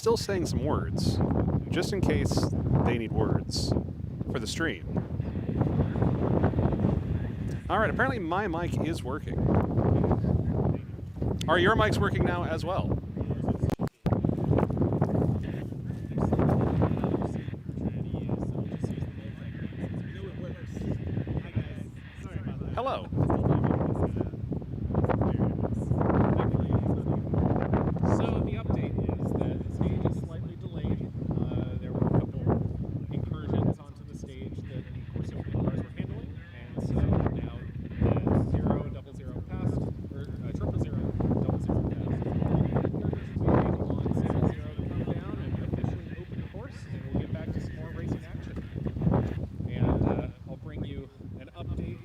still saying some words, just in case they need words for the stream. All right, apparently my mic is working. Are your mics working now as well? Hello. So the update is that the stage is slightly delayed. There were a couple incursions onto the stage that the course opening cars were handling, and so now the 0 and 00 passed, or 000 and 00 passed. We're waiting on 00 to come down and officially open the course, and we'll get back to some more racing action. And I'll bring you an update.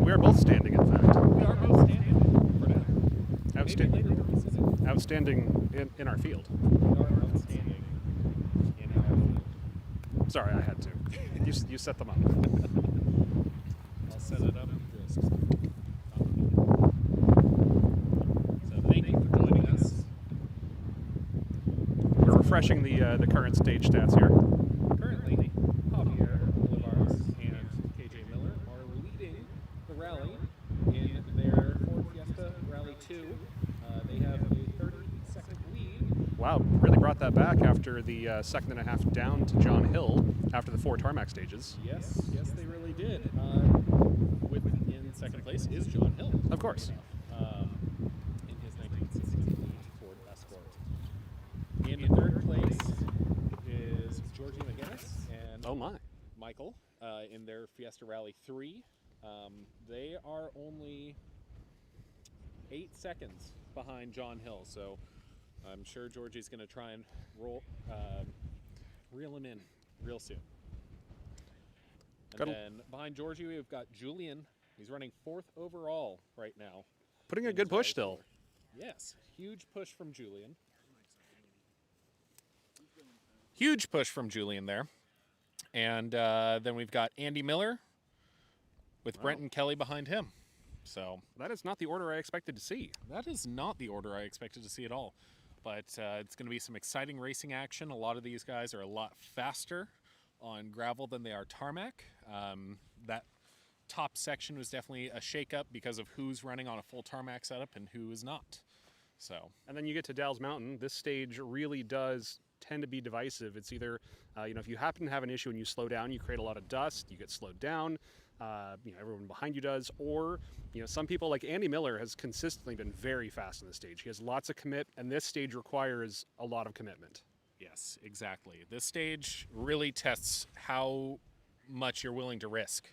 We are both standing, in fact. We are both standing for now. Outstanding in our field. We are outstanding in our field. Sorry, I had to. You set them up. I'll set it up just. So thank you for joining us. We're refreshing the current stage stats here. Currently, Javier Olivares and KJ Miller are leading the rally in their Ford Fiesta Rally 2. They have a 30-second lead. Wow, really brought that back after the second and a half down to John Hill after the 4 tarmac stages. Yes, they really did. In second place is John Hill. Of course. In his 1960 Ford Escort. In third place is Georgie McGinnis and Michael in their Fiesta Rally 3. They are only 8 seconds behind John Hill, so I'm sure Georgie's going to try and reel him in real soon. And then behind Georgie, we've got Julian. He's running 4th overall right now. Putting a good push still. Yes, huge push from Julian. Huge push from Julian there. And then we've got Andy Miller with Brenton Kelly behind him. So that is not the order I expected to see. That is not the order I expected to see at all. But it's going to be some exciting racing action. A lot of these guys are a lot faster on gravel than they are tarmac. That top section was definitely a shakeup because of who's running on a full tarmac setup and who is not. So, and then you get to Dalles Mountain. This stage really does tend to be divisive. It's either, if you happen to have an issue and you slow down, you create a lot of dust, you get slowed down. Everyone behind you does, or some people like Andy Miller has consistently been very fast on this stage. He has lots of commit, and this stage requires a lot of commitment. Yes, exactly. This stage really tests how much you're willing to risk,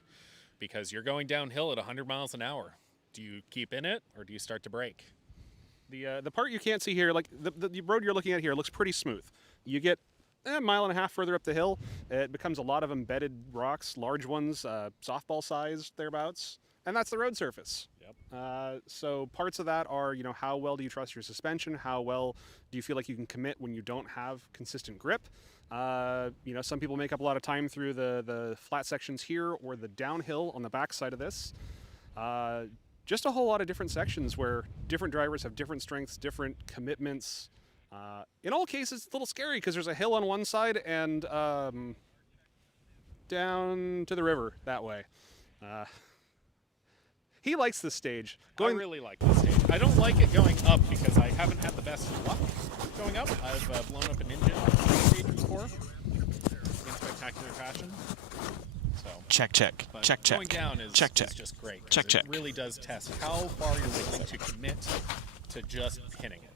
because you're going downhill at 100 miles an hour. Do you keep in it, or do you start to brake? The part you can't see here, like the road you're looking at here, looks pretty smooth. You get a mile and a half further up the hill, it becomes a lot of embedded rocks, large ones, softball sized thereabouts, and that's the road surface. Yep. So parts of that are, how well do you trust your suspension? How well do you feel like you can commit when you don't have consistent grip? Some people make up a lot of time through the flat sections here or the downhill on the back side of this. Just a whole lot of different sections where different drivers have different strengths, different commitments. In all cases, it's a little scary because there's a hill on one side and down to the river that way. He likes this stage. I really like this stage. I don't like it going up because I haven't had the best luck going up. I've blown up an engine on the stage before in spectacular fashion. So, check. Going down is just great. It really does test how far you're willing to commit to just hitting it.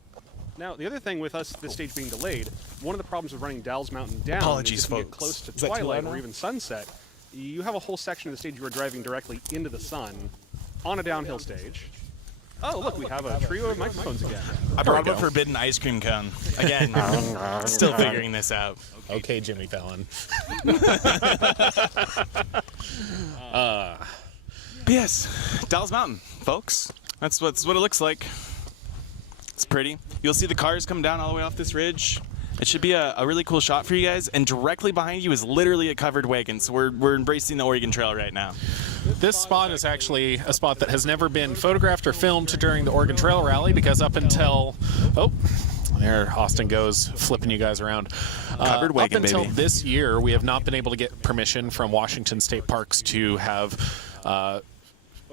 Now, the other thing with this stage being delayed, one of the problems with running Dalles Mountain down Apologies, is if you folks. get close to twilight or even sunset, you have a whole section of the stage you are driving directly into the sun on a downhill stage. Oh, look, we have a trio of microphones again. I brought a forbidden ice cream cone. Again, still figuring this out. Okay, Jimmy Fallon. But yes, Dalles Mountain, folks. That's what it looks like. It's pretty. You'll see the cars come down all the way off this ridge. It should be a really cool shot for you guys. And directly behind you is literally a covered wagon. So we're embracing the Oregon Trail right now. This spot is actually a spot that has never been photographed or filmed during the Oregon Trail Rally, because up until there Austin goes, flipping you guys around. Covered wagon, up until baby. this year, we have not been able to get permission from Washington State Parks to have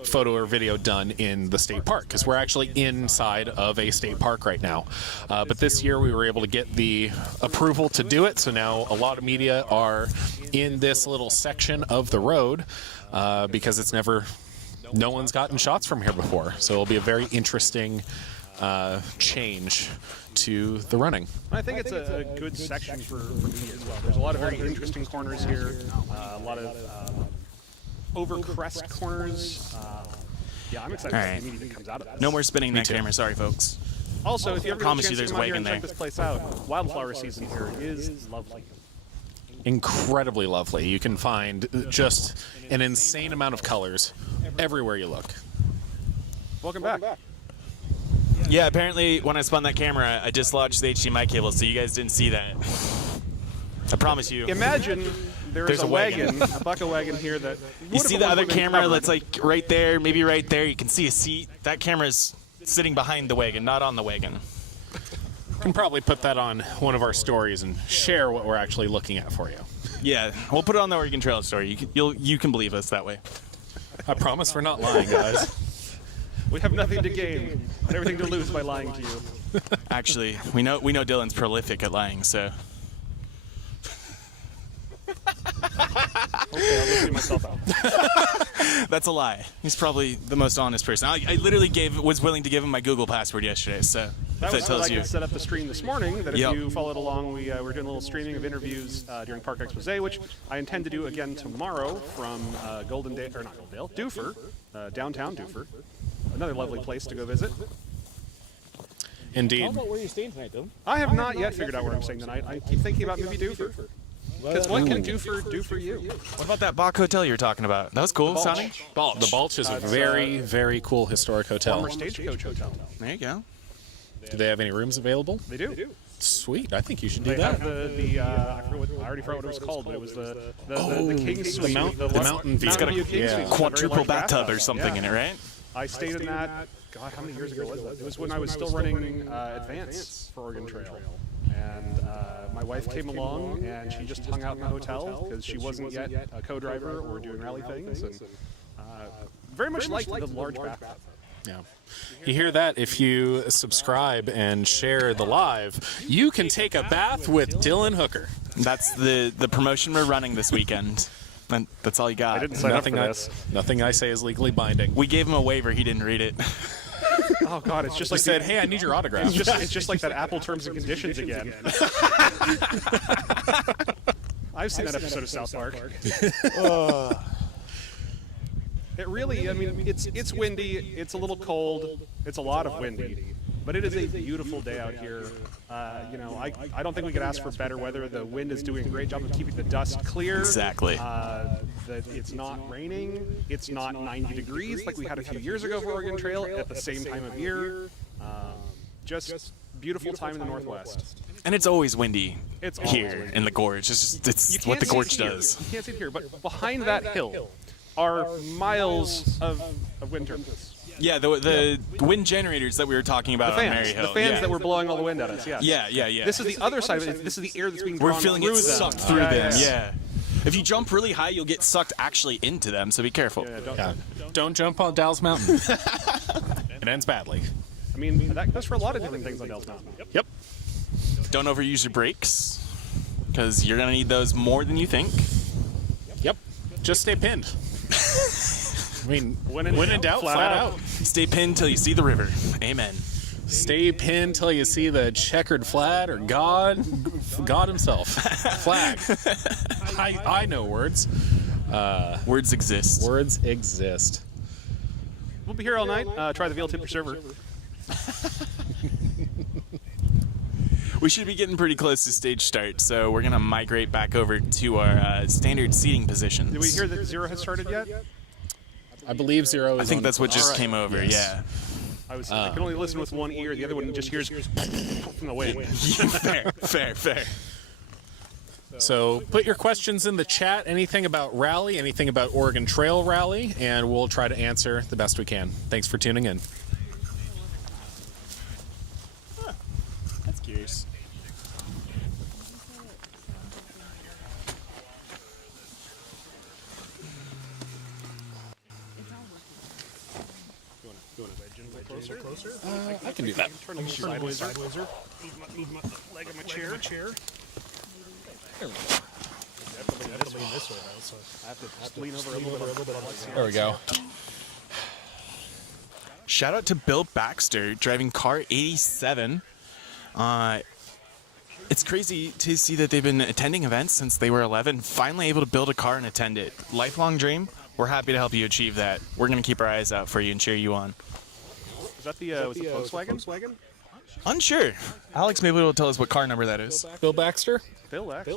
photo or video done in the state park, because we're actually inside of a state park right now. But this year we were able to get the approval to do it, so now a lot of media are in this little section of the road because no one's gotten shots from here before. So it'll be a very interesting change to the running. I think it's a good section for me as well. There's a lot of very interesting corners here, a lot of over crest corners. Yeah, I'm excited to see the media that comes out of this. No more spinning that camera. Sorry, folks. Also, if you ever Promise get a you chance there's to a come out here wagon and check there. this place out, wildflower season here is lovely. Incredibly lovely. You can find just an insane amount of colors everywhere you look. Welcome back. Yeah, apparently when I spun that camera, I dislodged the HDMI cable, so you guys didn't see that. I promise you. Imagine there's There's a a wagon. a bucket wagon here that. You see the other camera that's like right there, maybe right there. You can see a seat. That camera's sitting behind the wagon, not on the wagon. Can probably put that on one of our stories and share what we're actually looking at for you. Yeah, we'll put it on the Oregon Trail story. You can believe us that way. I promise we're not lying, guys. We have nothing to gain and everything to lose by lying to you. Actually, we know Dylan's prolific at lying, so. Okay, I'll go see myself out. That's a lie. He's probably the most honest person. I literally was willing to give him my Google password yesterday, so That if was that so that tells I you. could set up the stream this morning. That if Yep. you followed along, we were doing a little streaming of interviews during Park Expose, which I intend to do again tomorrow from Dufur, downtown Dufur. Another lovely place to go visit. Indeed. Where are you staying tonight, Dylan? I have not yet figured out where I'm staying tonight. I keep thinking about maybe Dufur. Because what can Dufur do for you? What about that Bach Hotel you were talking about? That was cool sounding. The Balch is a very, very cool historic hotel. Former Stagecoach Hotel. There you go. Do they have any rooms available? They do. Sweet. I think you should do They have that. I already forgot what it was called, but it was the King's Suite. the Mountain View. It's got a Yeah. Quadruple bathtub or something in it, right? I stayed in that. God, how many years ago was that? It was when I was still running Advance for Oregon Trail, and my wife came along and she just hung out in the hotel because she wasn't yet a co-driver or doing rally things, and very much liked the large bathtub. Yeah. You hear that? If you subscribe and share the live, you can take a bath with Dylan Hooker. That's the promotion we're running this weekend. And that's all you got. I didn't sign up for this. Nothing I say is legally binding. We gave him a waiver. He didn't read it. Oh God, it's just I like said, hey, I need your autograph. it's just like that Apple terms and conditions again. I've seen that episode of South Park. It really, I mean, it's windy, it's a little cold, it's a lot of windy, but it is a beautiful day out here. I don't think we could ask for better weather. The wind is doing a great job of keeping the dust clear. Exactly. That it's not raining, it's not 90 degrees like we had a few years ago for Oregon Trail at the same time of year. Just beautiful time in the Northwest. And it's always windy It's always here windy. in the gorge. It's You what the can't gorge see it here. does. You can't see it here, but behind that hill are miles of wind turbines. Yeah, the wind generators that we were talking about The on Mary fans, Hill. the fans yeah. that were blowing all the wind at us. Yeah. Yeah. This is the other side of it. This is the air that's being drawn We're feeling through it them. sucked through Yeah, them. yeah. Yeah. If you jump really high, you'll get sucked actually into them. So be careful. Yeah. Don't jump on Dalles Mountain. It ends badly. I mean, that goes for a lot of different things on Dalles Mountain. Yep. Don't overuse your brakes, because you're gonna need those more than you think. Yep. Just stay pinned. I mean, When when in in doubt, flat flat out. out. Stay pinned till you see the river. Amen. Stay pinned till you see the checkered flag or God himself. Flag. I know words. Words exist. Words exist. We'll be here all night. Try the veal tipper server. We should be getting pretty close to stage start, so we're gonna migrate back over to our standard seating positions. Did we hear that Zero has started yet? I believe Zero is I think on- that's what just Alright. came over. Yes. I can only listen with one ear. The other one just hears from the wind. Yeah. fair. So So put your questions in the chat, anything about rally, anything about Oregon Trail Rally, and we'll try to answer the best we can. Thanks for tuning in. That's curious. You want to wedge in a bit closer? I can do that. Turn a little sideways. Move my leg of my chair. Definitely lean this way, though, so I have to lean over a little bit. there we go. Shout out to Bill Baxter driving car 87. It's crazy to see that they've been attending events since they were 11, finally able to build a car and attend it. Lifelong dream. We're happy to help you achieve that. We're going to keep our eyes out for you and cheer you on. Is that the Volkswagen? Unsure. Alex maybe will tell us what car number that is. Bill Baxter? Bill Baxter.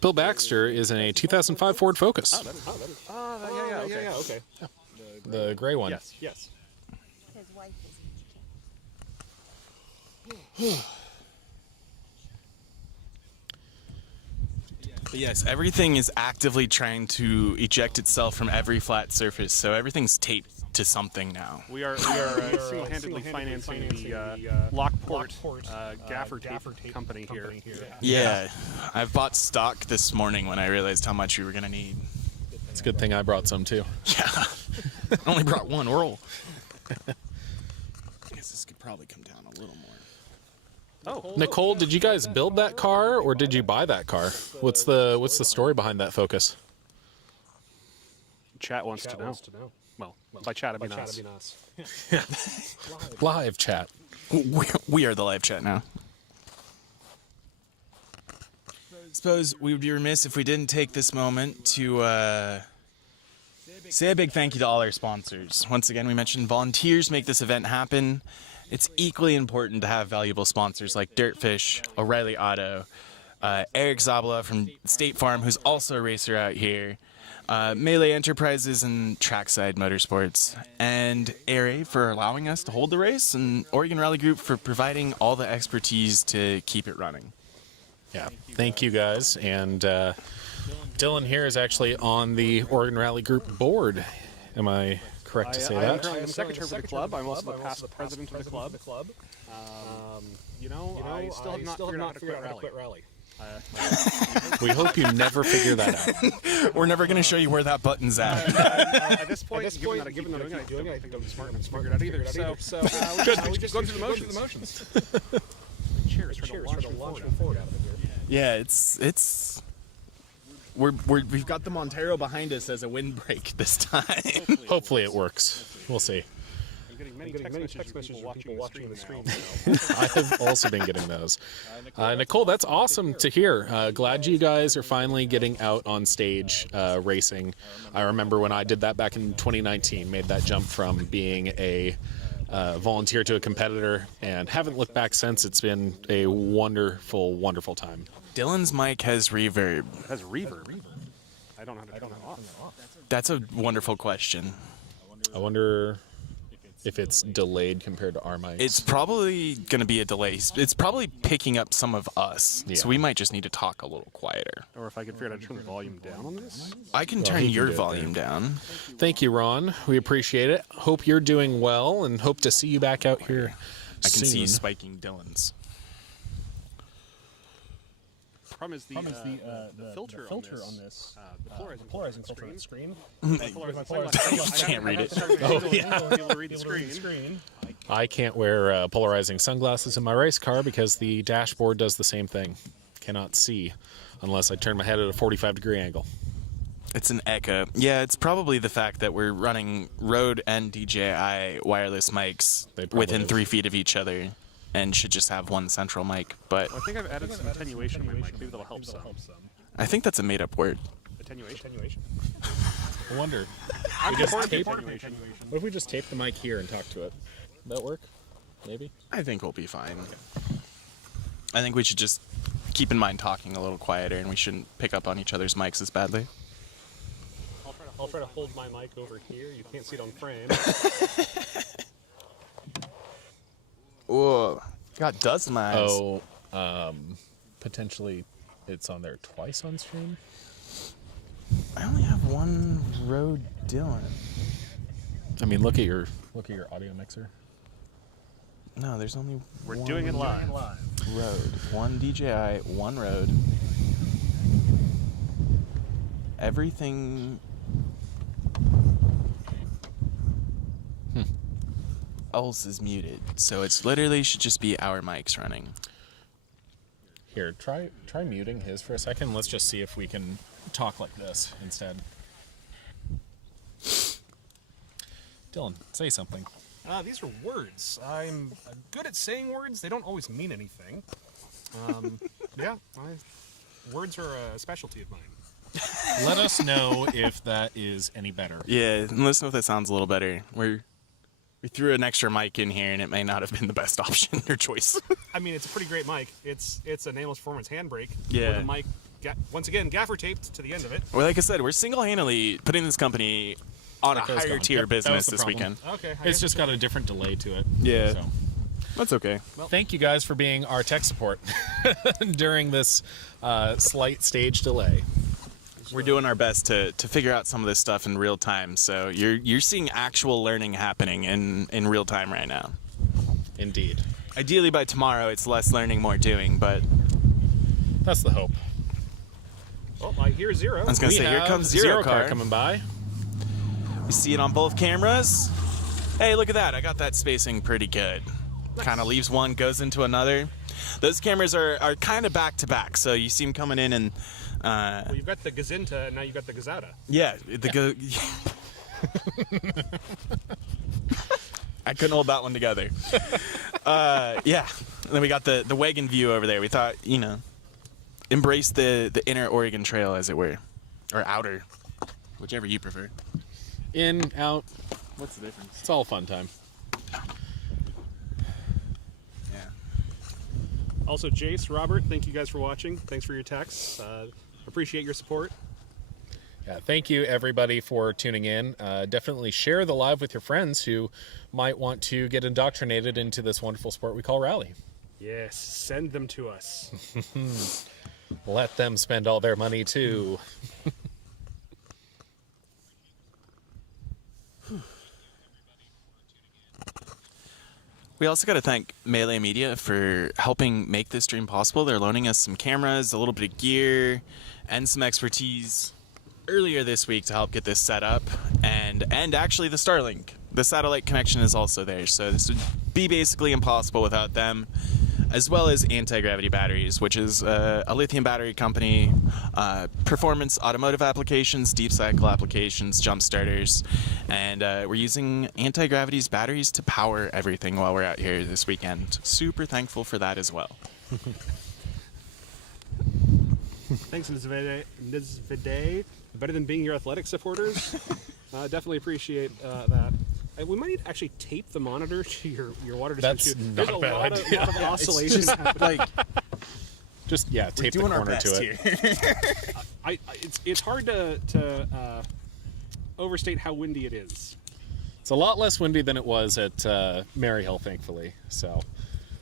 Bill Baxter is in a 2005 Ford Focus. Okay. The gray one. Yes. His wife is But yes, everything is actively trying to eject itself from every flat surface, so everything's taped to something now. We are single-handedly financing the Lockport gaffer tape company here. Yeah, I've bought stock this morning when I realized how much we were going to need. It's a good thing I brought some, too. Yeah, I only brought one roll. I guess this could probably come down a little more. Oh, Nicole, did you guys build that car, or did you buy that car? What's the story behind that Focus? chat wants to know. Well, by chat, I mean us. Live chat. We are the live chat now. Suppose we would be remiss if we didn't take this moment to say a big thank you to all our sponsors. Once again, we mentioned volunteers make this event happen. It's equally important to have valuable sponsors like Dirtfish, O'Reilly Auto, Eric Zabala from State Farm, who's also a racer out here, Melee Enterprises and Trackside Motorsports, and ARA for allowing us to hold the race, and Oregon Rally Group for providing all the expertise to keep it running. Yeah, thank you guys. And Dylan here is actually on the Oregon Rally Group board. Am I correct to say I am that? currently the secretary for the club. I'm also the past president of the club. I still have not figured out how to quit rally. We hope you never figure that out. We're never going to show you where that button's at. At this point, given that I keep doing it, I don't think I'm smart enough to figure it out either. So, we just go through the motions. Cheers for the launch forward out of it here. Yeah, we've got the Montero behind us as a windbreak this time. Hopefully it works. We'll see. I'm getting many text messages from people watching the stream. I have also been getting those. Nicole, that's awesome to hear. Glad you guys are finally getting out on stage racing. I remember when I did that back in 2019, made that jump from being a volunteer to a competitor, and haven't looked back since. It's been a wonderful, wonderful time. Dylan's mic has reverb. It has reverb. I don't know how to turn that off. That's a wonderful question. I wonder if it's delayed compared to our mics. It's probably going to be a delay. It's probably picking up some of us, so we might just need to talk a little quieter. Or if I can figure out how to turn the volume down on this. I can Well, turn he can your do it volume then. down. Thank you, Ron. We appreciate it. Hope you're doing well, and hope to see you back out here I can see you soon. spiking Dylan's. Problem is the filter on this. The polarizing filter on the screen. Can't read it. Oh yeah. Be able to read the screen. I can't wear polarizing sunglasses in my race car because the dashboard does the same thing. Cannot see unless I turn my head at a 45-degree angle. It's an echo. Yeah, it's probably the fact that we're running Rode and DJI wireless mics They probably within is. 3 feet of each other and should just have one central mic. But Well, I think I've added some attenuation in my mic. Maybe that'll help some. I think that's a made-up word. Attenuation. I wonder. I'm just just tape- attenuation. What if we just tape the mic here and talk to it? Would that work? Maybe? I think we'll be fine. I think we should just keep in mind talking a little quieter, and we shouldn't pick up on each other's mics as badly. I'll try to hold my mic over here. You can't see it on frame. Whoa. Got dust mites. Oh, potentially it's on there twice on stream. I only have one Rode Dylan. I mean, look at your audio mixer. No, there's only We're one doing it live. Rode. One DJI, one Rode. Everything else is muted, so it's literally should just be our mics running. Here, try muting his for a second. Let's just see if we can talk like this instead. Dylan, say something. These are words. I'm good at saying words. They don't always mean anything. Words are a specialty of mine. Let us know if that is any better. Yeah, and let us know if that sounds a little better. We threw an extra mic in here, and it may not have been the best option or choice. I mean, it's a pretty great mic. It's a Nameless Performance handbrake. Yeah. With a mic, once again, gaffer taped to the end of it. Well, like I said, we're single-handedly putting this company on a That was higher gone. tier Yep, that was business the this problem. weekend. Okay. It's just got a different delay to it. Yeah. So. That's okay. Thank you guys for being our tech support during this slight stage delay. We're doing our best to figure out some of this stuff in real time. So you're seeing actual learning happening in real time right now. Indeed. Ideally by tomorrow it's less learning, more doing, but That's the hope. Oh, I hear zero. I was gonna We say here have comes Zero Car. coming by. We see it on both cameras. Hey, look at that. I got that spacing pretty good. Kind of leaves one, goes into another. Those cameras are kind of back to back, so you see them coming in and Well, you've got the Gazinta, and now you've got the Gazata. yeah, I couldn't hold that one together. Yeah. And then we got the wagon view over there. We thought, embrace the inner Oregon Trail, as it were. Or outer. Whichever you prefer. In, out, What's the difference? it's all fun time. Yeah. Also, Jace, Robert, thank you guys for watching. Thanks for your texts. Appreciate your support. Yeah, thank you everybody for tuning in. Definitely share the live with your friends who might want to get indoctrinated into this wonderful sport we call rally. Yes, send them to us. Let them spend all their money too. We also got to thank Melee Media for helping make this stream possible. They're loaning us some cameras, a little bit of gear, and some expertise earlier this week to help get this set up. And actually the Starlink. The satellite connection is also there, so this would be basically impossible without them. As well as Anti-Gravity Batteries, which is a lithium battery company, performance automotive applications, deep cycle applications, jump starters, and we're using Anti-Gravity's batteries to power everything while we're out here this weekend. Super thankful for that as well. Thanks, Nizvide. Better than being your athletic supporters. Definitely appreciate that. We might actually tape the monitor to your water That's dispenser. not There's a bad idea. lot of oscillation happening. Like, Just tape the corner to it. here. It's hard to overstate how windy it is. It's a lot less windy than it was at Maryhill, thankfully. So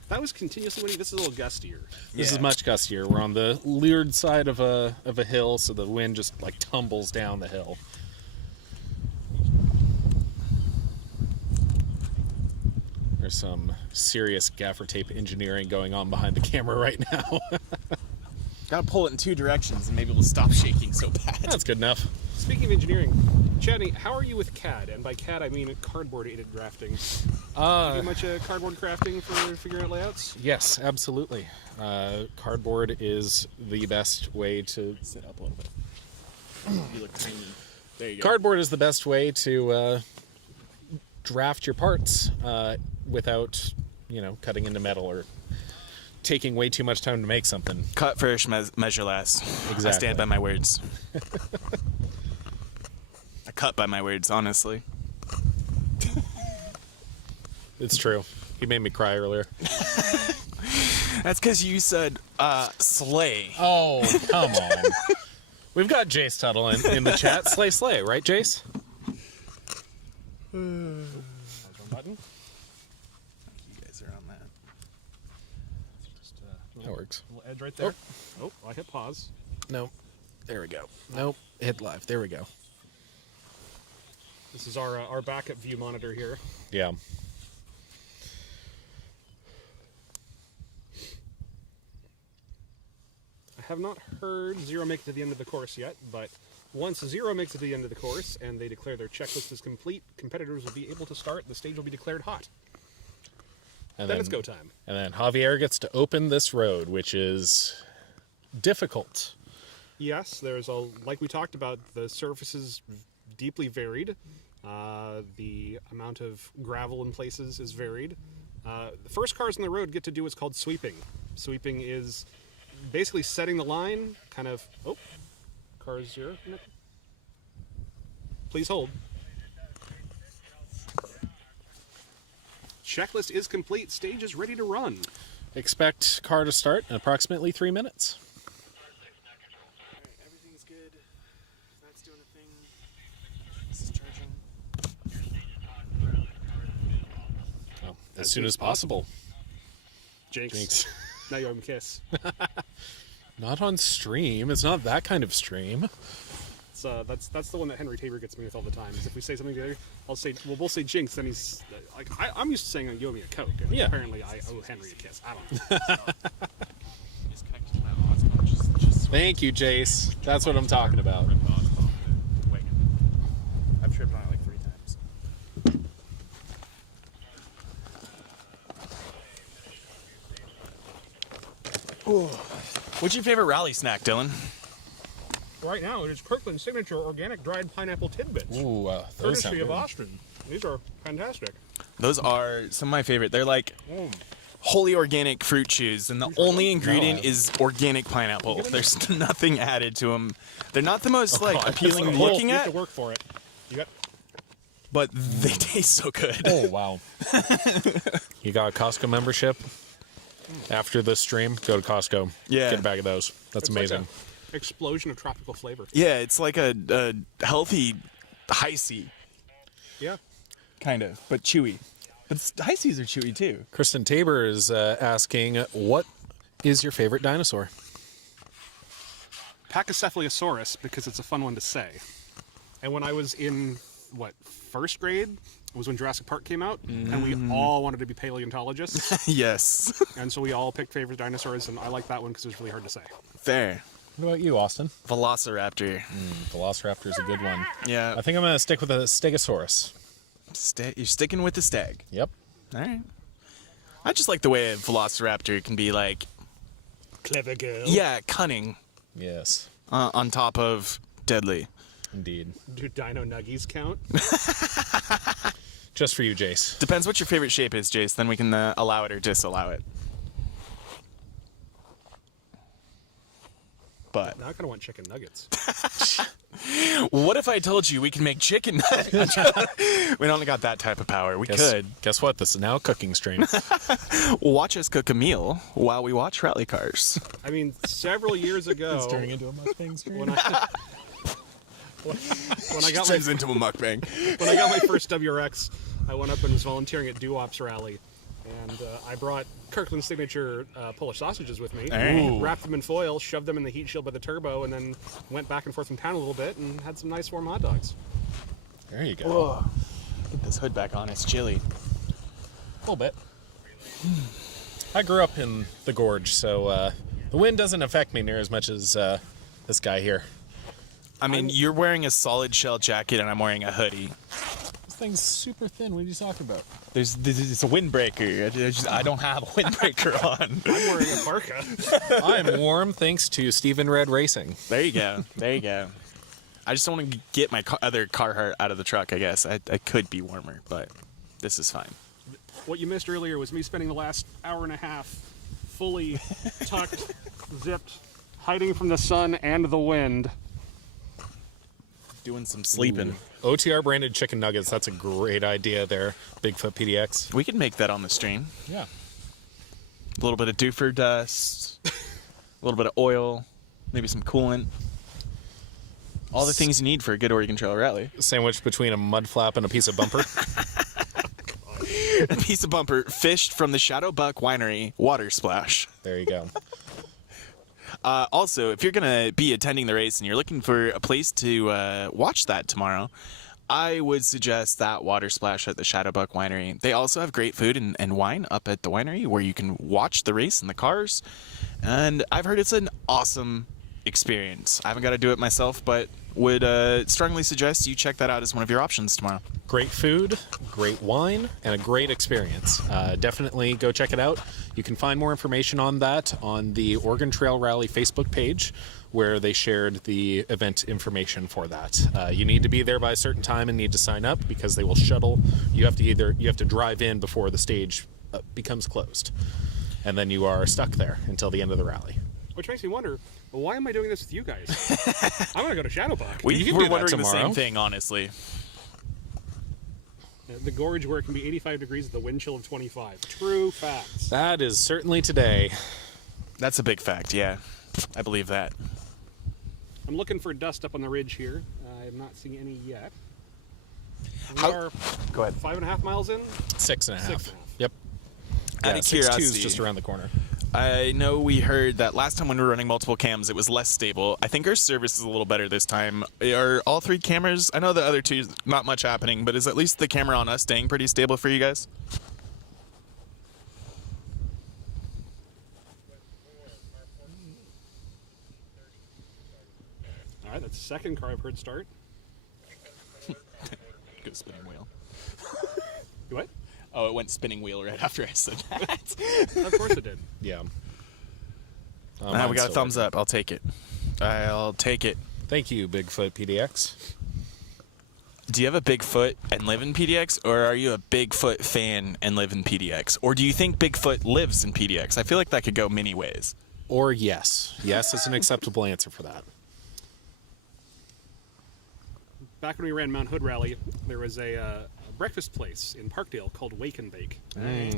That was continuously windy. This is a little gustier. this is Yeah. much gustier. We're on the leeward side of a hill, so the wind just like tumbles down the hill. There's some serious gaffer tape engineering going on behind the camera right now. Gotta pull it in two directions and maybe we'll stop shaking so bad. That's good enough. Speaking of engineering, Chadney, how are you with CAD? And by CAD, I mean cardboard-aided drafting. Do much cardboard crafting for figuring out layouts? Yes, absolutely. Cardboard is the best way to... Sit up a little bit. You look tiny. There you go. Cardboard is the best way to draft your parts without, cutting into metal or taking way too much time to make something. Cut first, measure last. Exactly. I stand by my words. I cut by my words, honestly. It's true. He made me cry earlier. That's because you said slay. Oh, come on. We've got Jace Tuttle in the chat. Slay, right, Jace? Button. You guys are on that. Oh, works. Little edge right there. Oh, I hit pause. No. There we go. Nope. Hit live. There we go. This is our backup view monitor here. Yeah. I have not heard Zero make it to the end of the course yet, but once Zero makes it to the end of the course and they declare their checklist is complete, competitors will be able to start. The stage will be declared hot. And Then it's go time. And then Javier gets to open this road, which is difficult. Yes, like we talked about, the surface is deeply varied. The amount of gravel in places is varied. The first cars on the road get to do what's called sweeping. Sweeping is basically setting the line, kind of... Oh, cars 0. Please hold. Checklist is complete. Stage is ready to run. Expect car to start in approximately 3 minutes. Everything's good. That's doing a thing. This is charging. Oh, as soon as possible. Jinx. Jinx. Now you owe him a kiss. Not on stream. It's not that kind of stream. That's the one that Henry Tabor gets me with all the time. Is if we say something together, we'll both say Jinx, then he's like, I'm used to saying you owe me a Coke. And Yeah. Apparently I owe Henry a kiss. I don't know. It's connected to my hotspot. Just Thank you, Jace. That's what I'm talking about. I've tripped on it like 3 times. What's your favorite rally snack, Dylan? Right now, it is Kirkland's signature organic dried pineapple tidbits. Ooh, those sound Courtesy of good. Austin. These are fantastic. Those are some of my favorite. They're like wholly organic fruit chews, and the only ingredient is organic pineapple. There's nothing added to them. They're not the most like appealing looking You have to at, work for it. You got but they taste so good. Oh, wow. You got a Costco membership? After this stream, go to Costco. Yeah. Get a bag of those. That's it's like amazing. a explosion of tropical flavor. Yeah, it's like a healthy high C, Yeah. kind of, but chewy. But high C's are chewy too. Kristen Tabor is asking, what is your favorite dinosaur? Pachycephalosaurus, because it's a fun one to say. And when I was in, first grade, was when Jurassic Park came out, and we all wanted to be paleontologists, Yes. and so we all picked favorite dinosaurs, and I like that one because it was really hard to say. Fair. What about you, Austin? Velociraptor. Velociraptor is a good one. Yeah. I think I'm going to stick with a Stegosaurus. You're sticking with the stag. Yep. All right. I just like the way a Velociraptor can be like, Clever girl. yeah, cunning Yes, on top of deadly. indeed. Do dino nuggies count? Just for you, Jace. Depends what your favorite shape is, Jace. Then we can allow it or disallow it. But Now I kind of want chicken nuggets. what if I told you we can make chicken nuggets? We don't got that type of power. We could. Guess what? This is now a cooking stream. Watch us cook a meal while we watch rally cars. I mean, several years ago, into a Mustang stream. when I got Turns into a mukbang. when I got my first WRX, I went up and was volunteering at Doo-Op's rally, and I brought Kirkland's signature Polish sausages with me. Ooh. Wrapped them in foil, shoved them in the heat shield by the turbo, and then went back and forth from town a little bit and had some nice warm hot dogs. There you go. Whoa. Get this hood back on. It's chilly. A little bit. I grew up in the gorge, so the wind doesn't affect me near as much as this guy here. I mean, you're wearing a solid shell jacket and I'm wearing a hoodie. This thing's super thin. What are you talking about? It's a windbreaker. I don't have a windbreaker on. I'm wearing a parka. I'm warm thanks to Steven Red Racing. There you go. There you go. I just don't want to get my other Carhartt out of the truck, I guess. I could be warmer, but this is fine. What you missed earlier was me spending the last hour and a half fully tucked, zipped, hiding from the sun and the wind. Doing some sleeping. OTR branded chicken nuggets. That's a great idea there, Bigfoot PDX. We could make that on the stream. Yeah. A little bit of doofer dust, a little bit of oil, maybe some coolant. All the things you need for a good Oregon Trail rally. Sandwiched between a mud flap and a piece of bumper. A piece of bumper fished from the Shadow Buck Winery water splash. There you go. Also, if you're going to be attending the race and you're looking for a place to watch that tomorrow, I would suggest that water splash at the Shadowbuck Winery. They also have great food and wine up at the winery where you can watch the race in the cars. And I've heard it's an awesome experience. I haven't got to do it myself, but would strongly suggest you check that out as one of your options tomorrow. Great food, great wine, and a great experience. Definitely go check it out. You can find more information on that on the Oregon Trail Rally Facebook page, where they shared the event information for that. You need to be there by a certain time and need to sign up because they will shuttle. You have to drive in before the stage becomes closed, and then you are stuck there until the end of the rally. Which makes me wonder, well, why am I doing this with you guys? I want to go to Shadowbuck. We You can were do that wondering the tomorrow. same thing, honestly. The gorge where it can be 85 degrees with a wind chill of 25. True facts. That is certainly today. That's a big fact, yeah. I believe that. I'm looking for dust up on the ridge here. I'm not seeing any yet. We How- are Go ahead. 5.5 miles in. 6.5. 6.5. Yep. Out of 6.2 is curiosity, just around the corner. I know we heard that last time when we were running multiple cams, it was less stable. I think our service is a little better this time. Are all three cameras? I know the other two, not much happening, but is at least the camera on us staying pretty stable for you guys? All right, that's the second car I've heard start. Good spinning wheel. What? Oh, it went spinning wheel right after I said that. Of course it did. Yeah. Now we got a thumbs up. I'll take it. I'll take it. Thank you, Bigfoot PDX. Do you have a Bigfoot and live in PDX, or are you a Bigfoot fan and live in PDX? Or do you think Bigfoot lives in PDX? I feel like that could go many ways. Or yes. Yes is an acceptable answer for that. Back when we ran Mount Hood Rally, there was a breakfast place in Parkdale called Wake and Bake.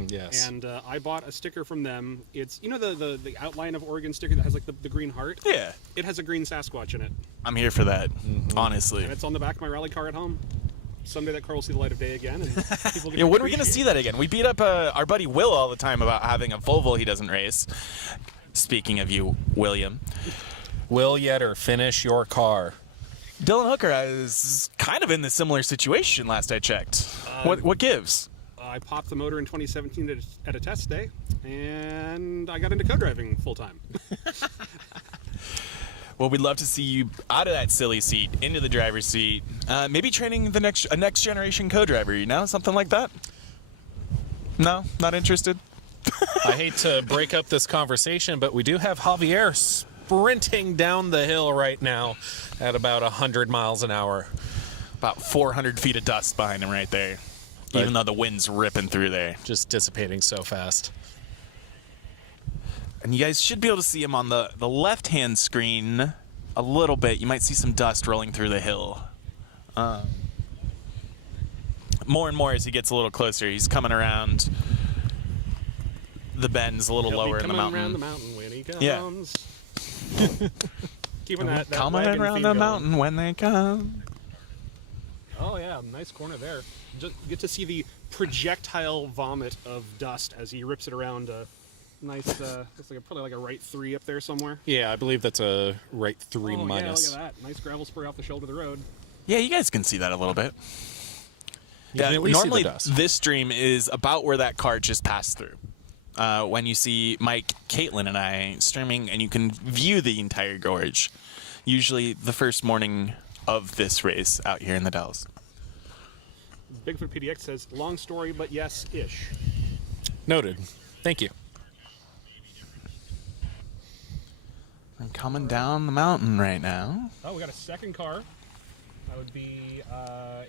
Yes. And I bought a sticker from them. It's, you know, the outline of Oregon sticker that has like the green heart? Yeah. It has a green Sasquatch in it. I'm here for that, honestly. And it's on the back of my rally car at home. Someday that car will see the light of day again. And people Yeah, when are we going to see that again? We beat up our buddy Will all the time about having a Volvo he doesn't race. Speaking of you, William. Will Yetter, finish your car. Dylan Hooker is kind of in the similar situation last I checked. What gives? I popped the motor in 2017 at a test day, and I got into co-driving full time. Well, we'd love to see you out of that silly seat into the driver's seat. Maybe training the next generation co-driver. You know, something like that. No, not interested. I hate to break up this conversation, but we do have Javier sprinting down the hill right now at about 100 miles an hour. About 400 feet of dust behind him right there. But- Even though the wind's ripping through there. Just dissipating so fast. And you guys should be able to see him on the left-hand screen a little bit. You might see some dust rolling through the hill. More and more as he gets a little closer. He's coming around the bends a little He'll lower be in the coming mountain. around the mountain when he comes. Yeah. Keeping that Coming wagon around theme the going. mountain when they come. Oh yeah, nice corner there. Just get to see the projectile vomit of dust as he rips it around. Nice. Looks like probably like a right 3 up there somewhere. Yeah, I believe that's a right 3 Oh minus. yeah, look at that. Nice gravel spur off the shoulder of the road. Yeah, you guys can see that a little bit. You can at least see the normally dust. this stream is about where that car just passed through. When you see Mike, Caitlin, and I streaming, and you can view the entire gorge. Usually the first morning of this race out here in the Dalles. Bigfoot PDX says, long story, but yes-ish. Noted. Thank you. I'm coming down the mountain right now. Oh, we got a second car. That would be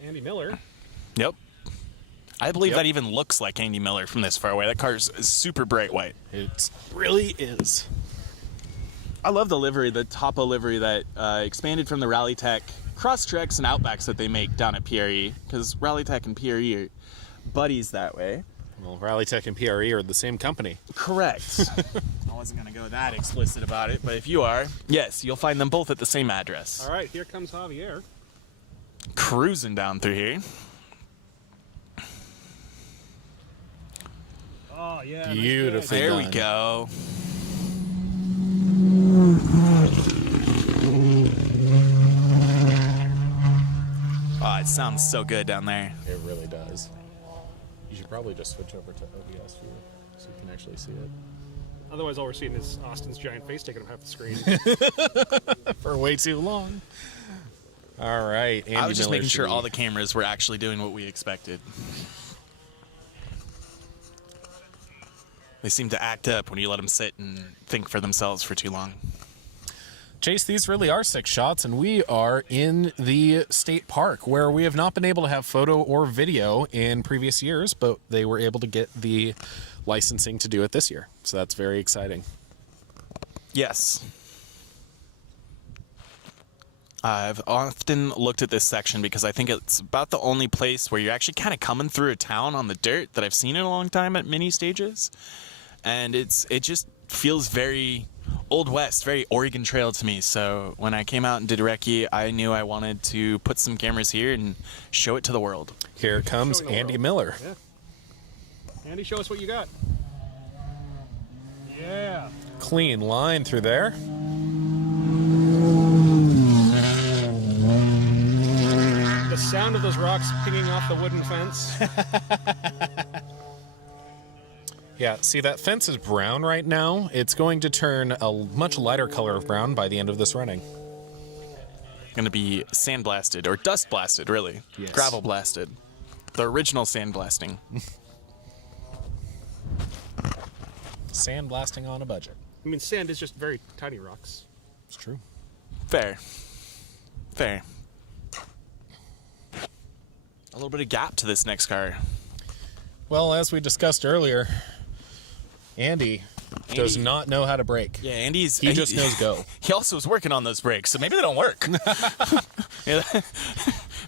Andy Miller. Yep. I believe Yep. that even looks like Andy Miller from this far away. That car's super bright white. It really is. I love the livery, the Topo livery that expanded from the Rallytech Crosstreks and Outbacks that they make down at PRE, because Rallytech and PRE are buddies that way. Well, Rallytech and PRE are the same company. Correct. I wasn't going to go that explicit about it, but if you are, yes, you'll find them both at the same address. All right, here comes Javier. Cruising down through here. Oh, yeah. Beautiful. There we done. go. sounds so good down there. It really does. You should probably just switch over to OBS view so you can actually see it. Otherwise, all we're seeing is Austin's giant face taking up half the screen. For way too long. All right. Andy I was just Miller, making sure should all we- the cameras were actually doing what we expected. They seem to act up when you let them sit and think for themselves for too long. Chase, these really are 6 shots, and we are in the state park where we have not been able to have photo or video in previous years, but they were able to get the licensing to do it this year. So that's very exciting. Yes. I've often looked at this section because I think it's about the only place where you're actually kind of coming through a town on the dirt that I've seen in a long time at mini stages. And it just feels very Old West, very Oregon Trail to me. So when I came out and did recce, I knew I wanted to put some cameras here and show it to the world. Here comes Showing the Andy world. Miller. Yeah. Andy, show us what you got. Yeah. Clean line through there. The sound of those rocks pinging off the wooden fence. Yeah, see, that fence is brown right now. It's going to turn a much lighter color of brown by the end of this running. Going to be sandblasted, or dust blasted, really. Yes. Gravel blasted. The original sandblasting. Sandblasting on a budget. I mean, sand is just very tiny rocks. It's true. Fair. Fair. A little bit of gap to this next car. Well, as we discussed earlier, Andy does not know how to brake. Yeah, Andy's... He just knows go. He also was working on those brakes, so maybe they don't work. Yeah.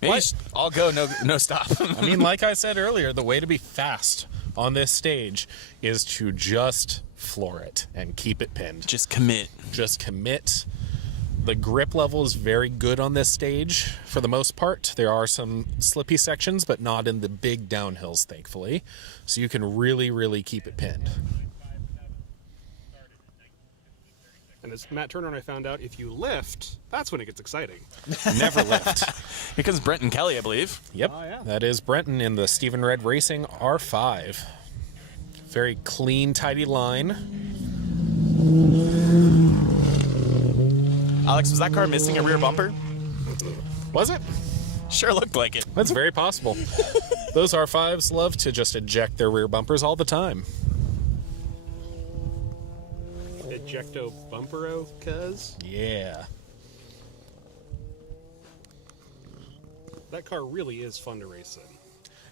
Maybe What? just all go, no stop. I mean, like I said earlier, the way to be fast on this stage is to just floor it and keep it pinned. Just commit. Just commit. The grip level is very good on this stage for the most part. There are some slippy sections, but not in the big downhills, thankfully. So you can really, really keep it pinned. And as Matt Turner and I found out, if you lift, that's when it gets exciting. Never lift. Here comes Brent and Kelly, I believe. Yep. Oh, yeah. That is Brenton in the Stephen Red Racing R5. Very clean, tidy line. Alex, was that car missing a rear bumper? Was it? Sure looked like it. That's very possible. Those R5s love to just eject their rear bumpers all the time. Ejecto bumpero, cuz. Yeah. That car really is fun to race in.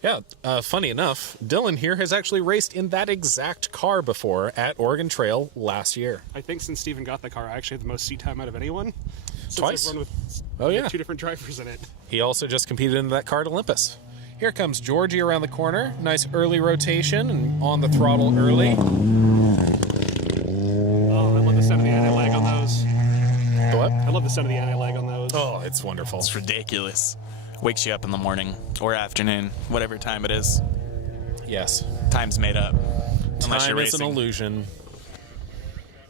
Yeah, funny enough, Dylan here has actually raced in that exact car before at Oregon Trail last year. I think since Steven got the car, I actually had the most seat time out of anyone. Since Twice? I've run with Oh, yeah. 2 different drivers in it. He also just competed in that car at Olympus. Here comes Georgie around the corner. Nice early rotation and on the throttle early. Oh, I love the sound of the anti-lag on those. The what? I love the sound of the anti-lag on those. Oh, it's wonderful. It's ridiculous. Wakes you up in the morning or afternoon, whatever time it is. Yes. Time's made up. Unless Time you're is an racing. illusion.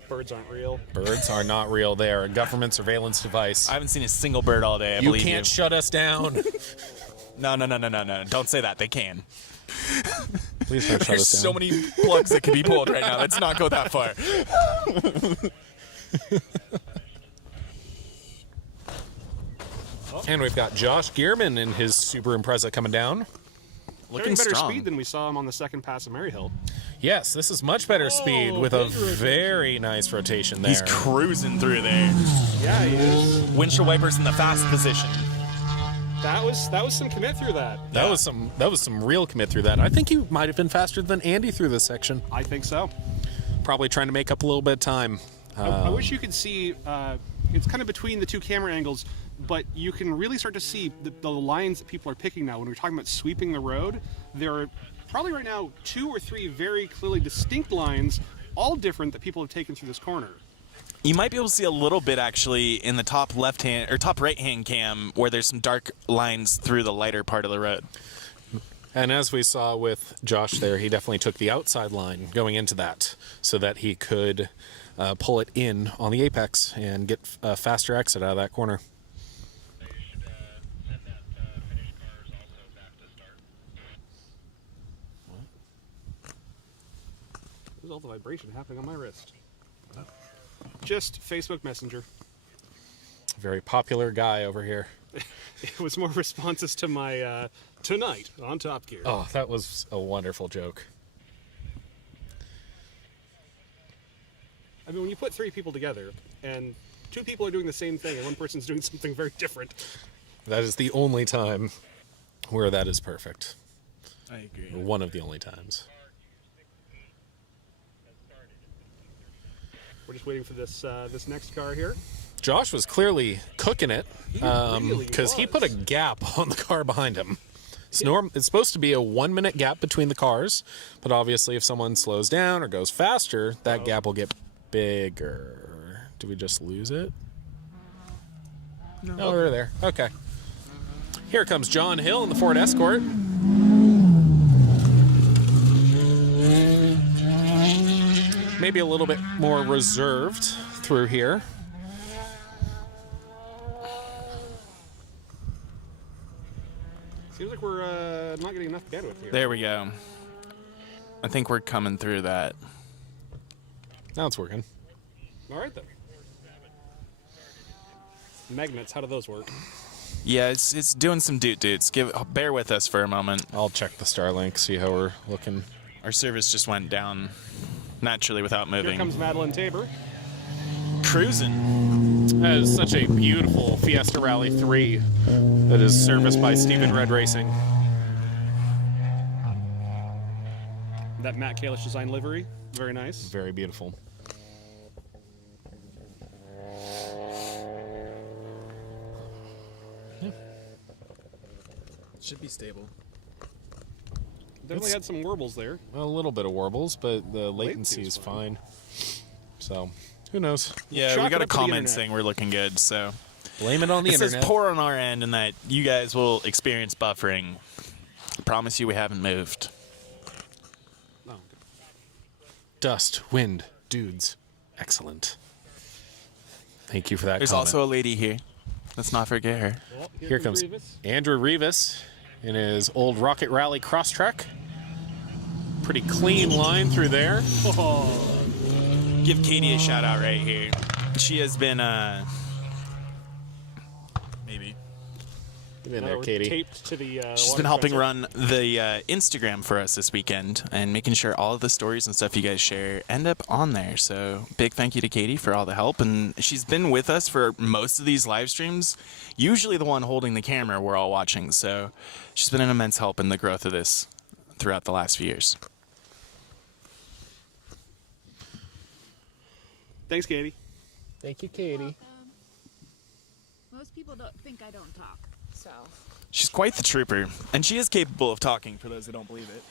Birds aren't real. Birds are not real. They are a government surveillance device. I haven't seen a single bird all day, I You believe can't you. shut us down. No. Don't say that. They can. Please don't shut There's us down. so many plugs that can be pulled right now. Let's not go that far. And we've got Josh Gearman in his Super Impreza coming down. Looking better strong. speed than we saw him on the second pass of Maryhill. Yes, this is much better speed with a very nice rotation there. He's cruising through there. Yeah, he is. Windshield wipers in the fast position. That was some commit through that. That was some real commit through that. I think he might have been faster than Andy through this section. I think so. Probably trying to make up a little bit of time. I wish you could see. It's kind of between the 2 camera angles, but you can really start to see the lines that people are picking now. When we're talking about sweeping the road, there are probably right now 2 or 3 very clearly distinct lines, all different, that people have taken through this corner. You might be able to see a little bit actually in the top left hand or top right hand cam where there's some dark lines through the lighter part of the road. And as we saw with Josh there, he definitely took the outside line going into that so that he could pull it in on the apex and get a faster exit out of that corner. Where's all the vibration happening on my wrist? Just Facebook Messenger. Very popular guy over here. It was more responses to my tonight on Top Gear. Oh, that was a wonderful joke. I mean, when you put 3 people together and 2 people are doing the same thing and one person's doing something very different. That is the only time where that is perfect. I agree. Or one of the only times. We're just waiting for this this next car here. Josh was clearly cooking it really because he was. put a gap on the car behind him. It's supposed to be a 1-minute gap between the cars, but obviously if someone slows down or goes faster, that gap will get bigger. Do we just lose it? No, we're there. Okay. Here comes John Hill in the Ford Escort. Maybe a little bit more reserved through here. Seems like we're not getting enough bandwidth here. There we go. I think we're coming through that. Now it's working. All right, then. Magnets, how do those work? Yeah, it's doing some doot-doots. Bear with us for a moment. I'll check the Starlink, see how we're looking. Our service just went down naturally without Here moving. comes Madeline Tabor. Cruising. That is such a beautiful Fiesta Rally 3 that is serviced by Stephen Red Racing. That Matt Kalish design livery, very nice. Very beautiful. Should be stable. Definitely had some warbles there. A little bit of warbles, but the latency Latency is is fine. So, who knows? Yeah, Chalk we it got a up to the comment internet. saying we're looking good, so. Blame it on the It says internet. poor on our end and that you guys will experience buffering. Promise you we haven't moved. Oh, Dust, wind, dudes. Excellent. Thank you for that There's comment. also a lady here. Let's not forget her. well, Here comes Rivas. Andrew Rivas in his old Rocket Rally Crosstrek. Pretty clean line through there. Give Katie a shout out right here. She has been maybe. Get in Now there, we're Katie. taped to the. She's water been helping sensor. run the Instagram for us this weekend and making sure all of the stories and stuff you guys share end up on there. So big thank you to Katie for all the help. And she's been with us for most of these live streams, usually the one holding the camera we're all watching. So she's been an immense help in the growth of this throughout the last few years. Thanks, Katie. Thank you, Katie. Most people don't think I don't talk, so She's quite the trooper, and she is capable of talking, for those that don't believe it.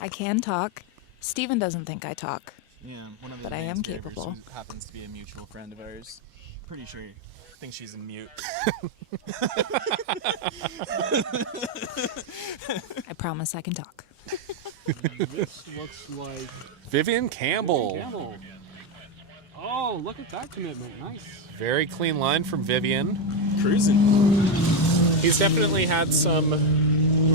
I can talk. Steven doesn't think I talk. Yeah, one of the But I am capable. who happens to be a mutual friend of ours. Pretty sure thinks she's a mute. I promise I can talk. This looks like Vivian Campbell. Campbell. Oh, look at that commitment. Nice. Very clean line from Vivian. Cruising. He's definitely had some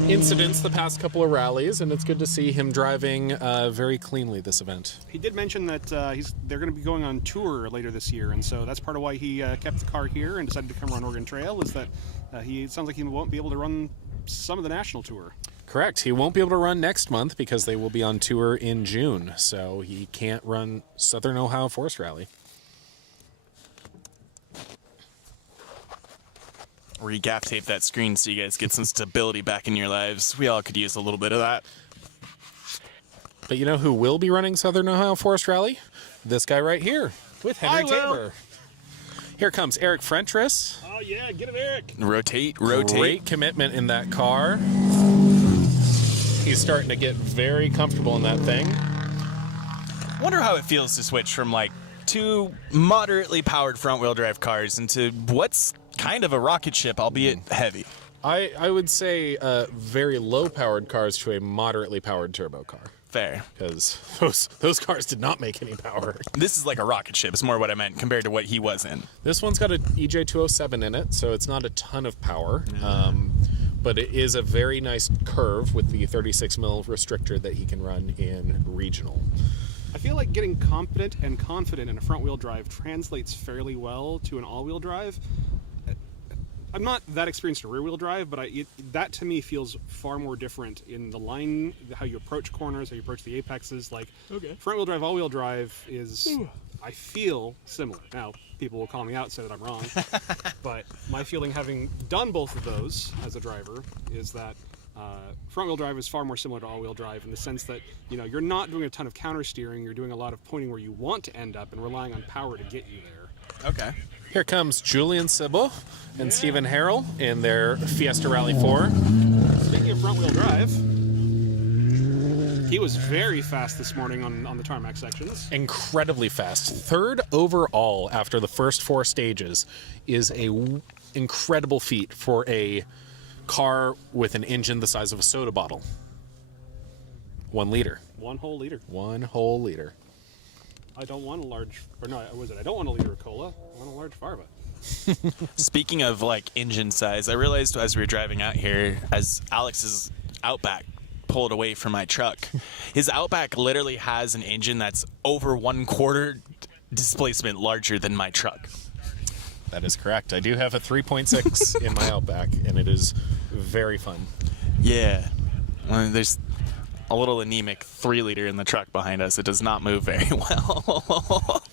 incidents the past couple of rallies, and it's good to see him driving very cleanly this event. He did mention that they're going to be going on tour later this year, and so that's part of why he kept the car here and decided to come run Oregon Trail. Is that it sounds like he won't be able to run some of the national tour. Correct. He won't be able to run next month because they will be on tour in June, so he can't run Southern Ohio Forest Rally. Re-gaff tape that screen so you guys get some stability back in your lives. We all could use a little bit of that. But you know who will be running Southern Ohio Forest Rally? This guy right here with Henry I will. Tabor. Here comes Eric Frentress. Oh yeah, get it, Eric. Rotate. Great commitment in that car. He's starting to get very comfortable in that thing. Wonder how it feels to switch from like two moderately powered front-wheel drive cars into what's kind of a rocket ship, albeit heavy. I would say very low-powered cars to a moderately powered turbo car. Fair. Because those cars did not make any power. This is like a rocket ship. It's more what I meant compared to what he was in. This one's got an EJ207 in it, so it's not a ton of power. But it is a very nice curve with the 36 mil restrictor that he can run in regional. I feel like getting competent and confident in a front-wheel drive translates fairly well to an all-wheel drive. I'm not that experienced in rear-wheel drive, but that to me feels far more different in the line, how you approach corners, how you approach the apexes. Like, front-wheel drive, all-wheel drive is, I feel, similar. Now, people will call me out and say that I'm wrong, but my feeling, having done both of those as a driver, is that front-wheel drive is far more similar to all-wheel drive in the sense that, you know, you're not doing a ton of counter steering, you're doing a lot of pointing where you want to end up and relying on power to get you there. Okay. Here comes Julian Sybil and Stephen Harrell in their Fiesta Rally 4. Speaking of front-wheel drive, he was very fast this morning on the tarmac sections. Incredibly fast. Third overall after the first 4 stages is a incredible feat for a car with an engine the size of a soda bottle. 1 liter. 1 whole liter. 1 whole liter. I don't want a large, or no, was it? I don't want a liter of cola. I want a large Farva. Speaking of like engine size, I realized as we were driving out here, as Alex's Outback pulled away from my truck, his Outback literally has an engine that's over 1/4 displacement larger than my truck. That is correct. I do have a 3.6 in my Outback, and it is very fun. Yeah. There's a little anemic 3-liter in the truck behind us. It does not move very well.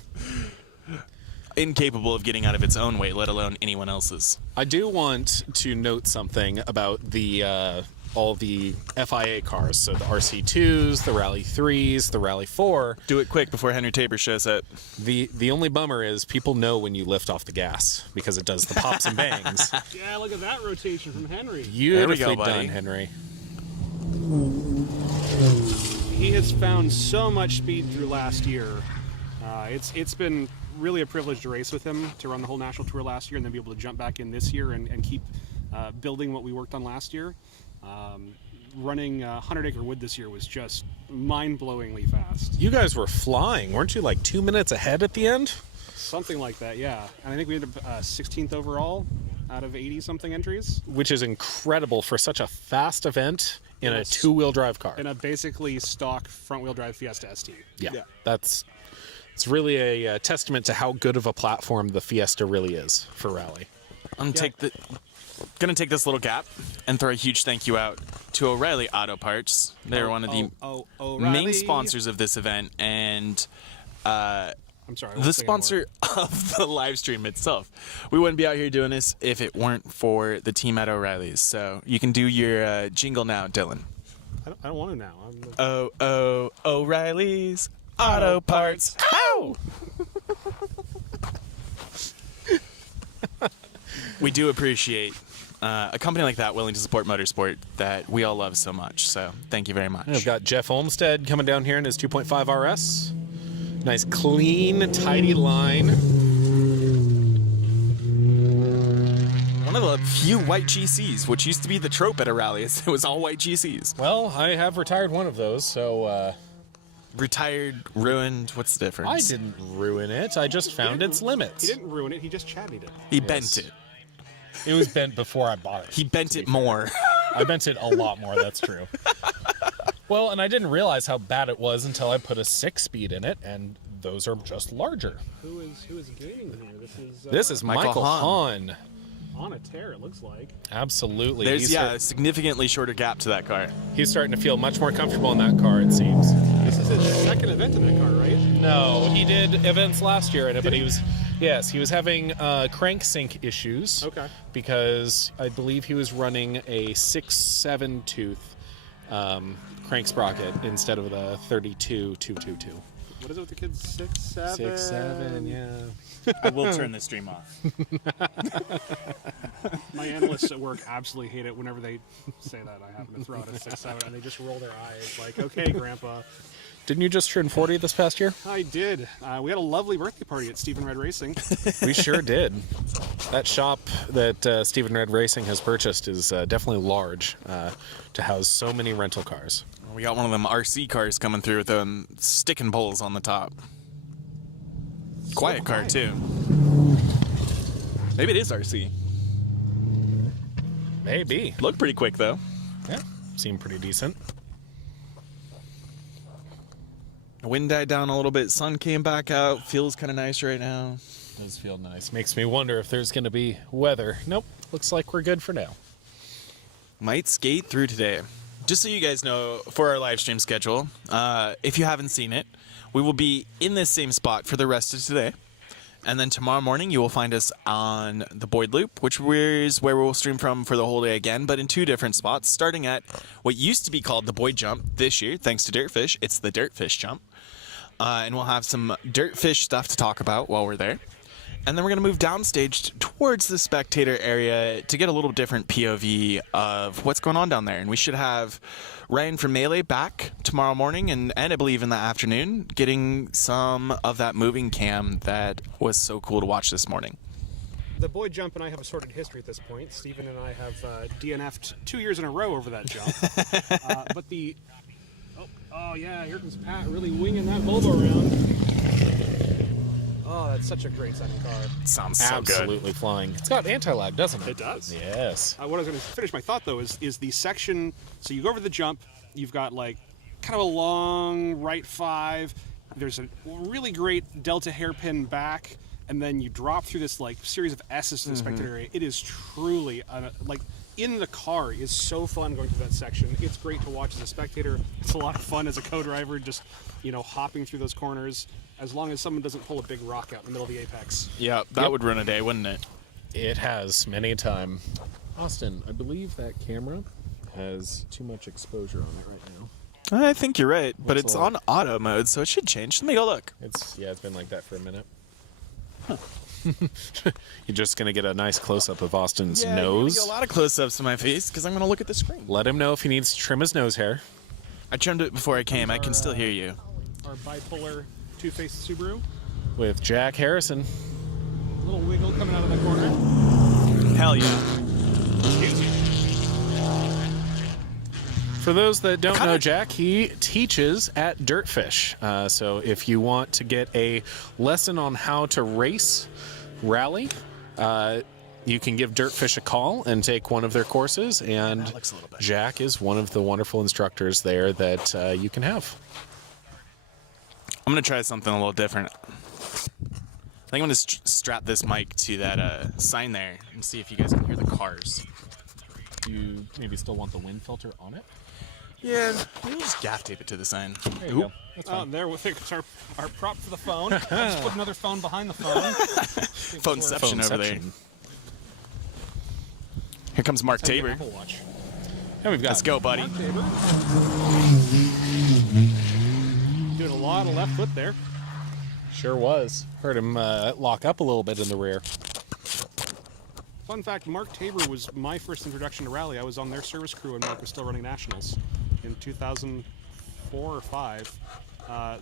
Incapable of getting out of its own way, let alone anyone else's. I do want to note something about the all the FIA cars. So the RC2s, the Rally 3s, the Rally 4. Do it quick before Henry Tabor shows up. The only bummer is people know when you lift off the gas because it does the pops and bangs. Yeah, look at that rotation from Henry. Beautifully buddy. done, Henry. He has found so much speed through last year. It's been really a privilege to race with him, to run the whole national tour last year and then be able to jump back in this year and keep building what we worked on last year. Running 100 Acre Wood this year was just mind-blowingly fast. You guys were flying. Weren't you like 2 minutes ahead at the end? Something like that, yeah. And I think we ended up 16th overall out of 80-something entries. Which is incredible for such a fast event in a Yes. 2-wheel drive car. In a basically stock front-wheel drive Fiesta ST. Yeah. It's really a testament to how good of a platform the Fiesta really is for rally. I'm gonna take this little gap and throw a huge thank you out to O'Reilly Auto Parts. They're one of the main sponsors of this event, and I'm sorry. I won't the say sponsor of the live stream itself. We wouldn't be out here doing this if it weren't for the team at O'Reilly's. So you can do your jingle now, Dylan. anymore. I don't want to now. O'Reilly's Auto Parts. Ow! We do appreciate a company like that willing to support motorsport that we all love so much. So thank you very much. I've got Jeff Olmsted coming down here in his 2.5 RS. Nice, clean, tidy line. One of the few white GCs, which used to be the trope at a rally. It was all white GCs. Well, I have retired one of those, so Retired, ruined, what's the difference? I didn't ruin it. I just found its limits. He didn't ruin it. He just chatted it. He bent it. It was bent before I bought it. He bent it more. I bent it a lot more, that's true. Well, and I didn't realize how bad it was until I put a 6-speed in it, and those are just larger. Who is gaining here? This is Michael Hahn. On a tear, it looks like. Absolutely. There's, He's a significantly shorter gap to that car. He's starting to feel much more comfortable in that car, it seems. This is his second event in that car, right? No, he did events last year in it, but he was having crank sync issues. Okay. Because I believe he was running a 6/7 tooth crank sprocket instead of the 32-222. What is it with the kids? 6-7? 6/7, yeah. I will turn the stream off. My analysts at work absolutely hate it whenever they say that. I happen to throw out a 6-7 and they just roll their eyes like, okay, Grandpa. Didn't you just turn 40 this past year? I did. We had a lovely birthday party at Stephen Red Racing. We sure did. That shop that Stephen Red Racing has purchased is definitely large to house so many rental cars. We got one of them RC cars coming through with them sticking poles on the top. Quiet car, too. Maybe it is RC. Maybe. Looked pretty quick, though. Yeah, seemed pretty decent. The wind died down a little bit. Sun came back out. Feels kind of nice right now. Does feel nice. Makes me wonder if there's going to be weather. Nope. Looks like we're good for now. Might skate through today. Just so you guys know, for our live stream schedule, if you haven't seen it, we will be in this same spot for the rest of today. And then tomorrow morning, you will find us on the Boyd Loop, which is where we'll stream from for the whole day again, but in 2 different spots, starting at what used to be called the Boyd Jump this year, thanks to Dirtfish. It's the Dirtfish Jump. And we'll have some Dirtfish stuff to talk about while we're there. And then we're going to move downstage towards the spectator area to get a little different POV of what's going on down there. And we should have Ryan from Melee back tomorrow morning and I believe in the afternoon, getting some of that moving cam that was so cool to watch this morning. The Boyd jump and I have a sordid history at this point. Stephen and I have DNF'd 2 years in a row over that jump. But the... Oh, yeah, here comes Pat really winging that Volvo around. Oh, that's such a great sounding car. Sounds so good. Absolutely flying. It's got anti-lag, doesn't it? It does. Yes. What I was going to finish my thought, though, is the section... So you go over the jump, you've got, like, kind of a long right 5. There's a really great delta hairpin back, and then you drop through this, like, series of S's to the spectator area. It is truly, like... In the car is so fun going through that section. It's great to watch as a spectator. It's a lot of fun as a co-driver, just, you know, hopping through those corners, as long as someone doesn't pull a big rock out in the middle of the apex. Yeah, that would ruin a day, wouldn't it? It has many a time. Austin, I believe that camera has too much exposure on it right now. I think you're right, but What's it's the- on auto mode, so it should change. Let me go look. It's been like that for a minute. You're just gonna get a nice close-up of Austin's Yeah, you're gonna nose. get a lot of close-ups of my face because I'm going to look at the screen. Let him know if he needs to trim his nose hair. I trimmed it before I came. I can still hear you. Our bipolar two-faced Subaru. With Jack Harrison. A little wiggle coming out of the corner. Hell yeah. Excuse me. For those that don't know Jack, he teaches at Dirtfish. So if you want to get a lesson on how to race rally, you can give Dirtfish a call and take one of their courses. And That looks a little better. Jack is one of the wonderful instructors there that you can have. I'm going to try something a little different. I think I'm going to strap this mic to that sign there and see if you guys can hear the cars. You maybe still want the wind filter on it? Yeah, we'll just gaff tape it to the sign. There you go. That's Oh, fine. there we think it's our prop for the phone. Just put another phone behind the phone. Phoneception over there. Here comes Mark Tabor. Apple Watch. And we've got Let's go, buddy. Mark Tabor. Doing a lot of left foot there. Sure was. Heard him lock up a little bit in the rear. Fun fact, Mark Tabor was my first introduction to rally. I was on their service crew when Mark was still running nationals in 2004 or 5.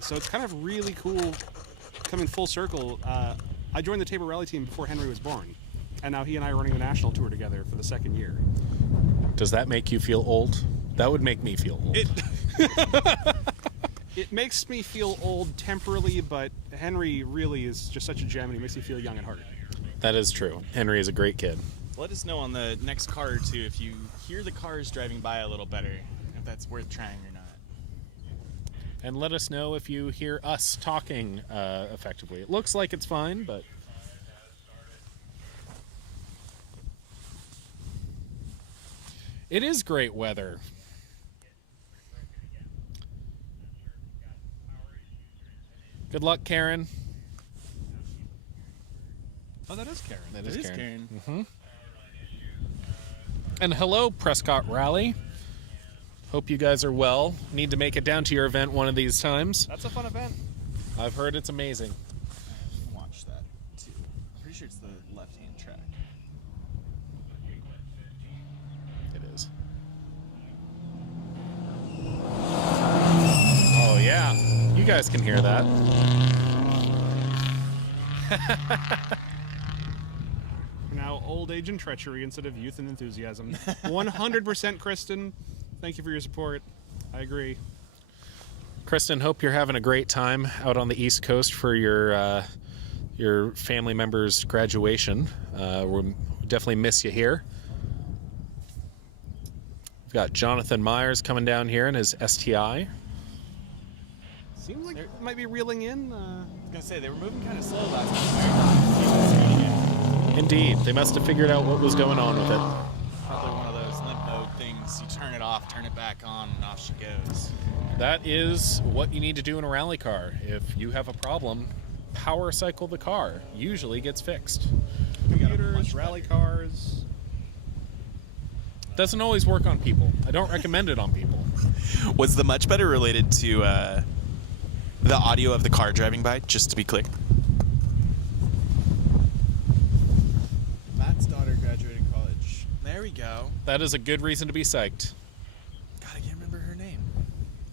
So it's kind of really cool coming full circle. I joined the Tabor rally team before Henry was born. And now he and I are running the national tour together for the 2nd year. Does that make you feel old? That would make me feel old. It makes me feel old temporarily, but Henry really is just such a gem and he makes me feel young at heart. That is true. Henry is a great kid. Let us know on the next car or two if you hear the cars driving by a little better, if that's worth trying or not. And let us know if you hear us talking effectively. It looks like it's fine, but... It is great weather. Good luck, Karen. Oh, that is Karen. That It is is Karen. Karen. And hello, Prescott Rally. Hope you guys are well. Need to make it down to your event one of these times. That's a fun event. I've heard it's amazing. Watch that too. I'm pretty sure it's the left-hand track. It is. Oh, yeah. You guys can hear that. Now, old age and treachery instead of youth and enthusiasm. 100% Kristen. Thank you for your support. I agree. Kristen, hope you're having a great time out on the East Coast for your family member's graduation. We definitely miss you here. We've got Jonathan Myers coming down here in his STI. Seems like it might be reeling in. I was gonna say they were moving kind of slow last time. Indeed, they must have figured out what was going on with it. Probably one of those limp mode things. You turn it off, turn it back on, and off she goes. That is what you need to do in a rally car. If you have a problem, power cycle the car. Usually gets fixed. Computers, rally cars. Doesn't always work on people. I don't recommend it on people. Was the much better related to the audio of the car driving by? Just to be clear. Matt's daughter graduated college. There we go. That is a good reason to be psyched. God, I can't remember her name.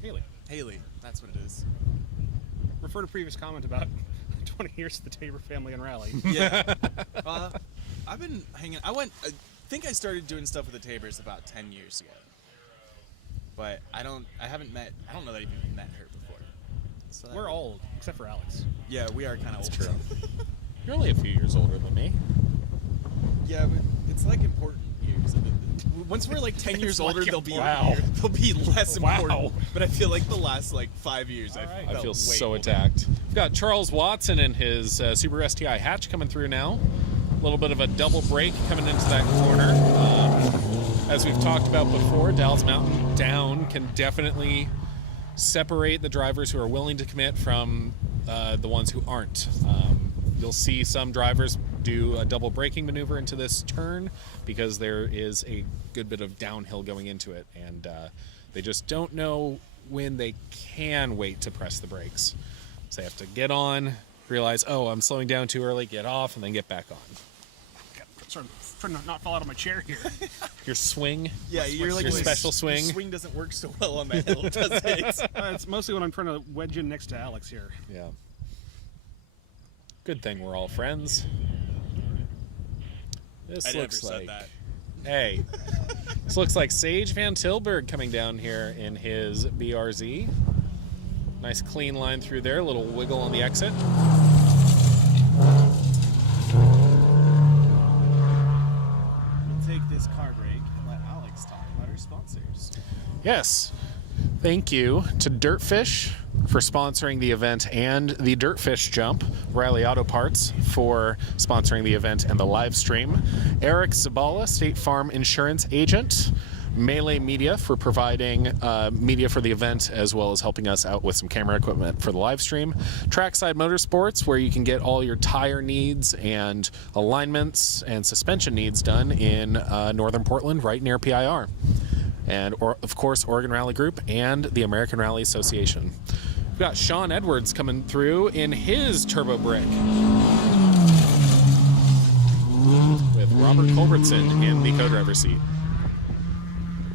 Haley. Haley. That's what it is. Refer to previous comment about 20 years of the Tabor family and rally. Yeah. I've been hanging. I think I started doing stuff with the Tabors about 10 years ago. But I don't know that I've even met her before. So We're old, except for Alex. Yeah, we are kind of old. True. You're only a few years older than me. Yeah, but it's like important years. Once we're like 10 years older, they'll be less important. But I feel like the last like 5 years, I feel so attacked. We've got Charles Watson and his Subaru STI hatch coming through now. A little bit of a double brake coming into that corner. As we've talked about before, Dalles Mountain down can definitely separate the drivers who are willing to commit from the ones who aren't. You'll see some drivers do a double braking maneuver into this turn because there is a good bit of downhill going into it, and they just don't know when they can wait to press the brakes. So they have to get on, realize, oh, I'm slowing down too early, get off, and then get back on. Sort of trying to not fall out of my chair here. Your swing? Yeah, you're like your special swing? Your swing doesn't work so well on that hill, does it? It's mostly when I'm trying to wedge in next to Alex here. Yeah. Good thing we're all friends. This I looks never like... said that. Hey. This looks like Sage Van Tilburg coming down here in his BRZ. Nice clean line through there. A little wiggle on the exit. Take this car break and let Alex talk about our sponsors. Yes. Thank you to Dirtfish for sponsoring the event and the Dirtfish Jump, Riley Auto Parts for sponsoring the event and the live stream, Eric Zabala, State Farm Insurance Agent, Melee Media for providing media for the event as well as helping us out with some camera equipment for the live stream, Trackside Motorsports where you can get all your tire needs and alignments and suspension needs done in northern Portland right near PIR. And of course Oregon Rally Group and the American Rally Association. We've got Sean Edwards coming through in his Turbo Brick with Robert Culbertson in the co-driver seat.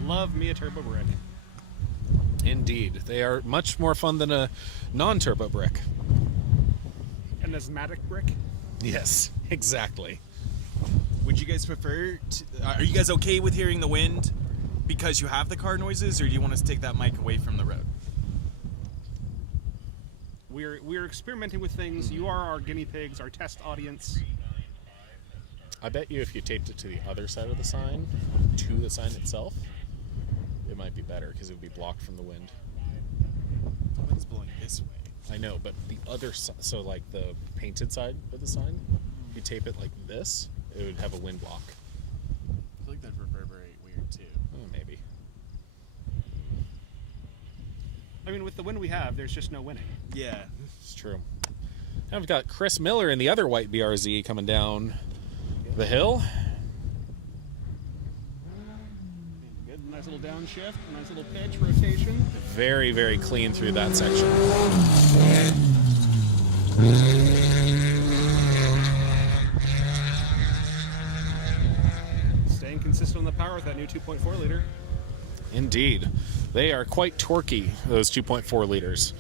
Love me a turbo brick. Indeed. They are much more fun than a non-turbo brick. An asthmatic brick. Yes, exactly. Would you guys prefer are you guys okay with hearing the wind because you have the car noises, or do you want us to take that mic away from the road? We're experimenting with things. You are our guinea pigs, our test audience. I bet you if you taped it to the other side of the sign, to the sign itself, it might be better because it would be blocked from the wind. The wind's blowing this way. I know, but the other side, so like the painted side of the sign, if you tape it like this, it would have a wind block. I feel like that'd reverberate weird too. Oh, maybe. I mean, with the wind we have, there's just no winning. Yeah. It's true. Now we've got Chris Miller in the other white BRZ coming down the hill. Good, nice little downshift, nice little pitch rotation. Very, very clean through that section. Staying consistent on the power with that new 2.4 liter. Indeed. They are quite torquey, those 2.4 liters.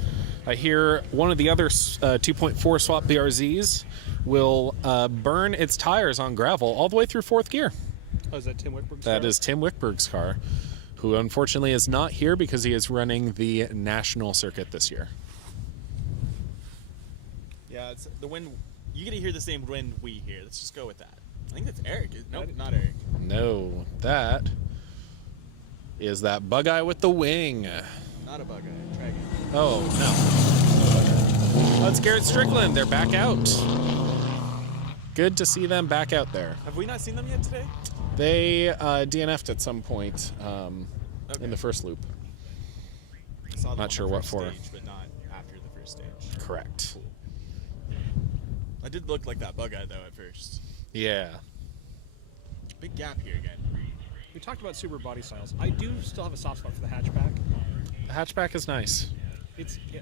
I hear one of the other 2.4 swap BRZs will burn its tires on gravel all the way through fourth gear. Oh, is that Tim Whitberg's That car? is Tim Wickberg's car, who unfortunately is not here because he is running the national circuit this year. Yeah, it's the wind. You get to hear the same wind we hear. Let's just go with that. I think that's Eric. Nope, not Eric. No, that is that bug eye with the wing. Not a bug eye. Try again. Oh, no. That's Garrett Strickland. They're back out. Good to see them back out there. Have we not seen them yet today? They DNF'd at some point Okay. in the first loop. I saw them Not on sure the what first for. stage, but not after the first stage. Correct. I did look like that bug-eyed though at first. Yeah. Big gap here again. We talked about super body styles. I do still have a soft spot for the hatchback. The hatchback is nice.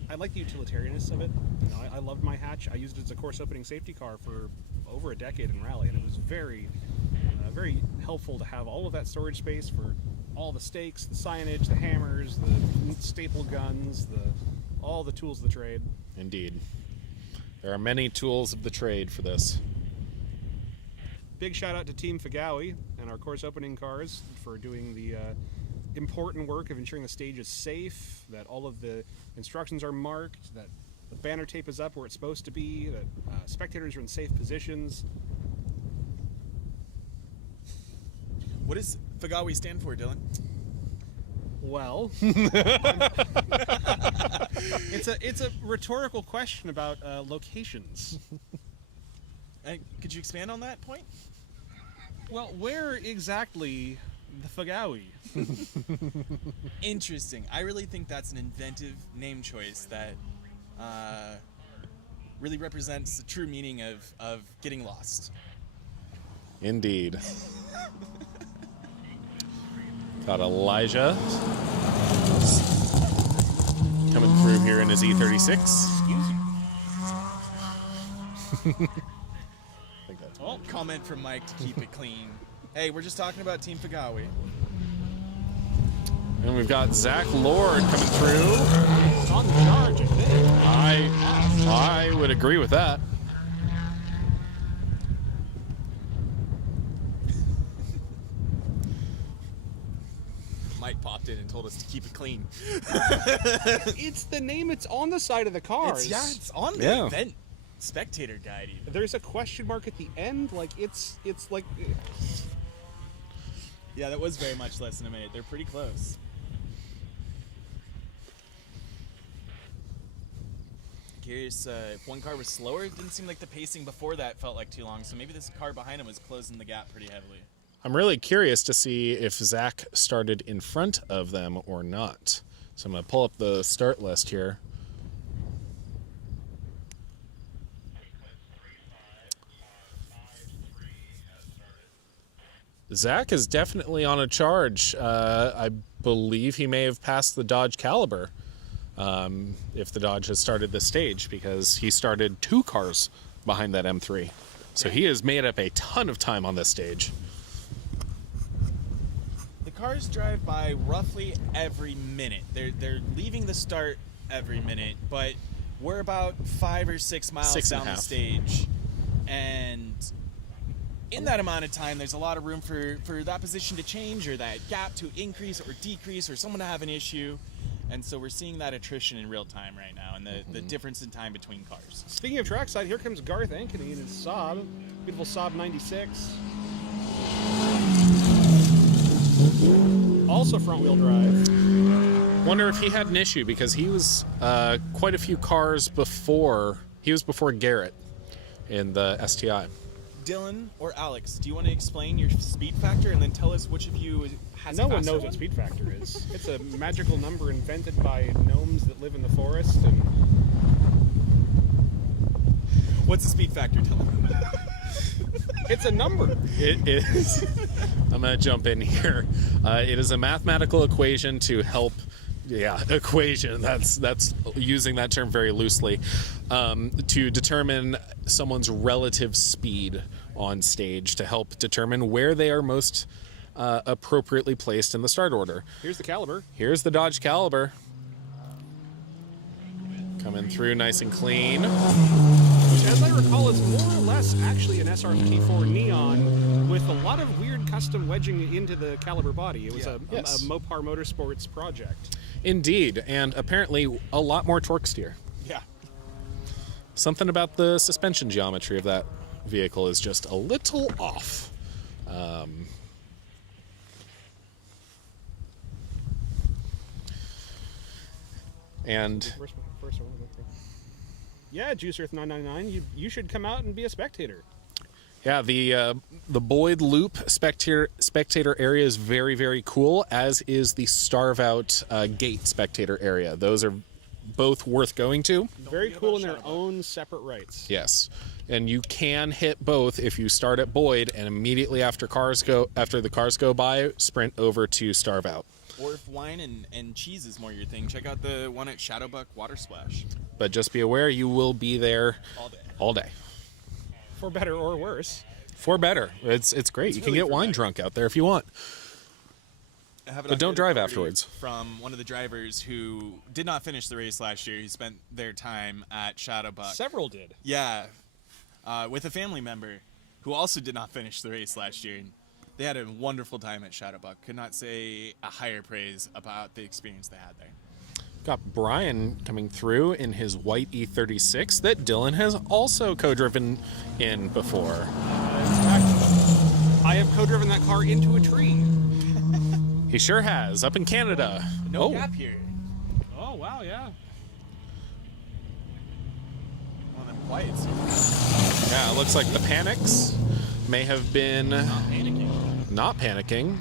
I like the utilitarianness of it. You know, I loved my hatch. I used it as a course opening safety car for over a decade in rally, and it was very helpful to have all of that storage space for all the stakes, the signage, the hammers, the staple guns, all the tools of the trade. Indeed. There are many tools of the trade for this. Big shout out to Team Fagawi and our course opening cars for doing the important work of ensuring the stage is safe, that all of the instructions are marked, that the banner tape is up where it's supposed to be, that spectators are in safe positions. What does Fagawi stand for, Dylan? Well, it's a rhetorical question about locations. Could you expand on that point? Well, where exactly the Fagawi? Interesting. I really think that's an inventive name choice that really represents the true meaning of getting lost. Indeed. Got Elijah coming through here in his E36. Excuse you. I think that's Oh, comment from Mike to keep it clean. Hey, we're just talking about Team Fagawi. And we've got Zach Lord coming through. It's on the charge, I think. I would agree with that. Mike popped in and told us to keep it clean. It's the name. It's on the side of the cars. It's on the Yeah. event spectator guide even. There's a question mark at the end. Like it's like. Yeah, that was very much less than a minute. They're pretty close. Curious if one car was slower. It didn't seem like the pacing before that felt like too long, so maybe this car behind him was closing the gap pretty heavily. I'm really curious to see if Zach started in front of them or not. So I'm going to pull up the start list here. Zach is definitely on a charge. I believe he may have passed the Dodge Caliber if the Dodge has started this stage, because he started 2 cars behind that M3. So he has made up a ton of time on this stage. The cars drive by roughly every minute. They're leaving the start every minute, but we're about 5 or 6 miles 6 and down a the half. stage, and in that amount of time, there's a lot of room for that position to change, or that gap to increase or decrease, or someone to have an issue. And so we're seeing that attrition in real time right now, and the difference in time between cars. Speaking of trackside, here comes Garth Ankeny in his Saab, beautiful Saab 96. Also front-wheel drive. Wonder if he had an issue, because he was quite a few cars before. He was before Garrett in the STI. Dylan or Alex, do you want to explain your speed factor and then tell us which of you has No a one faster knows one? what speed factor is. It's a magical number invented by gnomes that live in the forest. And What's the speed factor, Dylan? it's a number. It is. I'm going to jump in here. It is a mathematical equation to help. Yeah, equation. That's using that term very loosely, to determine someone's relative speed on stage, to help determine where they are most appropriately placed in the start order. Here's the Caliber. Here's the Dodge Caliber coming through nice and clean. Which, as I recall, is more or less actually an SRT4 Neon with a lot of weird custom wedging into the Caliber body. It was Yes. a Mopar Motorsports project. Indeed, and apparently a lot more torque steer. Yeah. Something about the suspension geometry of that vehicle is just a little off. And Where's my first one? Yeah, Juice Earth 999, you should come out and be a spectator. Yeah, the Boyd Loop spectator area is very, very cool, as is the Starve Out Gate spectator area. Those are both worth going to. Very cool in their own separate rights. Yes, and you can hit both if you start at Boyd and immediately after the cars go by, sprint over to Starve Out. Or if wine and cheese is more your thing, check out the one at Shadowbuck Water Splash. But just be aware, you will be there all day. For better or worse. For better. It's great. You can really get wine drunk out there if you want. But don't drive afterwards. From one of the drivers who did not finish the race last year. He spent their time at Shadowbuck. Several did. Yeah, with a family member who also did not finish the race last year. They had a wonderful time at Shadowbuck. Could not say a higher praise about the experience they had there. Got Brian coming through in his white E36 that Dylan has also co-driven in before. In fact, I have co-driven that car into a tree. He sure has, up in Canada. No gap here. Oh, wow, yeah. One of them quiets. Yeah, it looks like the Panics may have been not panicking.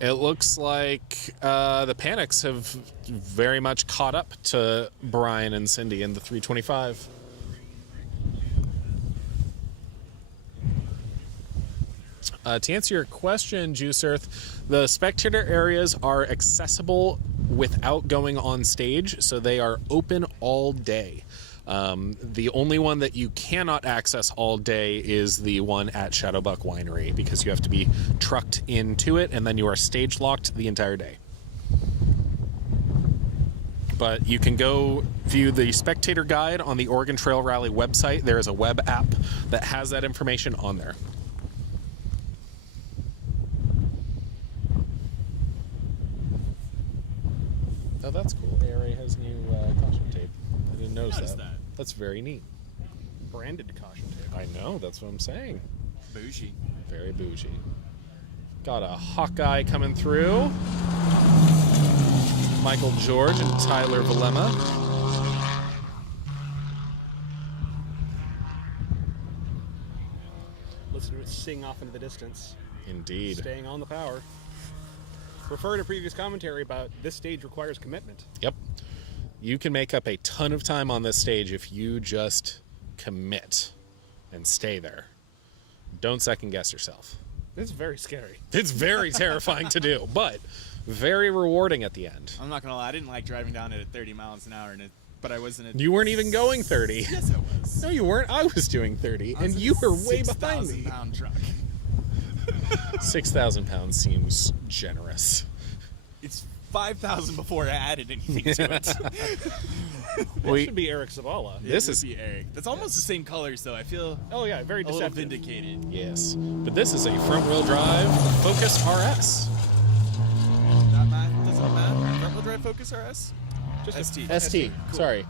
It looks like the Panics have very much caught up to Brian and Cindy in the 325. To answer your question, Juice Earth, the spectator areas are accessible without going on stage, so they are open all day. The only one that you cannot access all day is the one at Shadowbuck Winery, because you have to be trucked into it and then you are stage locked the entire day. But you can go view the spectator guide on the Oregon Trail Rally website. There is a web app that has that information on there. Oh, that's cool. ARA has new caution tape. I didn't notice that. That's very neat. Branded caution tape. I know, that's what I'm saying. Bougie. Very bougie. Got a Hawkeye coming through. Michael George and Tyler Valema. Listen to it sing off into the distance. Indeed. Staying on the power. Refer to previous commentary about this stage requires commitment. Yep. You can make up a ton of time on this stage if you just commit and stay there. Don't second guess yourself. This is very scary. It's very terrifying to do, but very rewarding at the end. I'm not gonna lie, I didn't like driving down it at 30 miles an hour, but I wasn't. You weren't even going 30. Yes, I was. No, you weren't. I was doing 30, and you were way behind me. 6,000-pound truck. 6,000 pounds seems generous. It's 5,000 before I added anything to it. That should be Eric Zavala. This It would is be Eric. That's almost the same colors, though. I feel Oh yeah, very a little deceptive. vindicated. yes, but this is a front-wheel drive Focus RS. That math doesn't math. Front-wheel drive Focus RS. Just ST. ST. Cool. Sorry,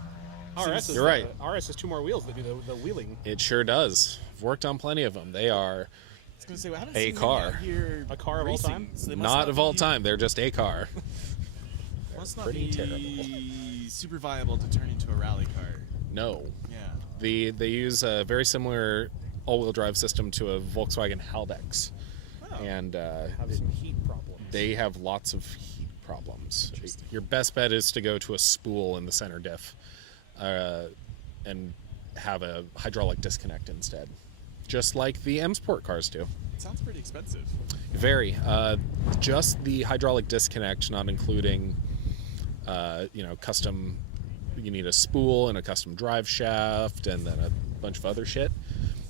RS is You're right. RS has two more wheels that do the wheeling. it sure does. I've worked on plenty of them. They are I was gonna say, I haven't A seen them car. out here A car of all racing, time? so they must not of all be- time. They're just a car. Must not pretty be terrible. super viable to turn into a rally car. No, Yeah. they use a very similar all-wheel drive system to a Volkswagen Haldex, Oh. and Have some heat problems. they have lots of heat problems. Your best bet is to go to a spool in the center diff, and have a hydraulic disconnect instead, just like the M Sport cars do. It sounds pretty expensive. Very. Just the hydraulic disconnect, not including, custom. You need a spool and a custom drive shaft, and then a bunch of other stuff.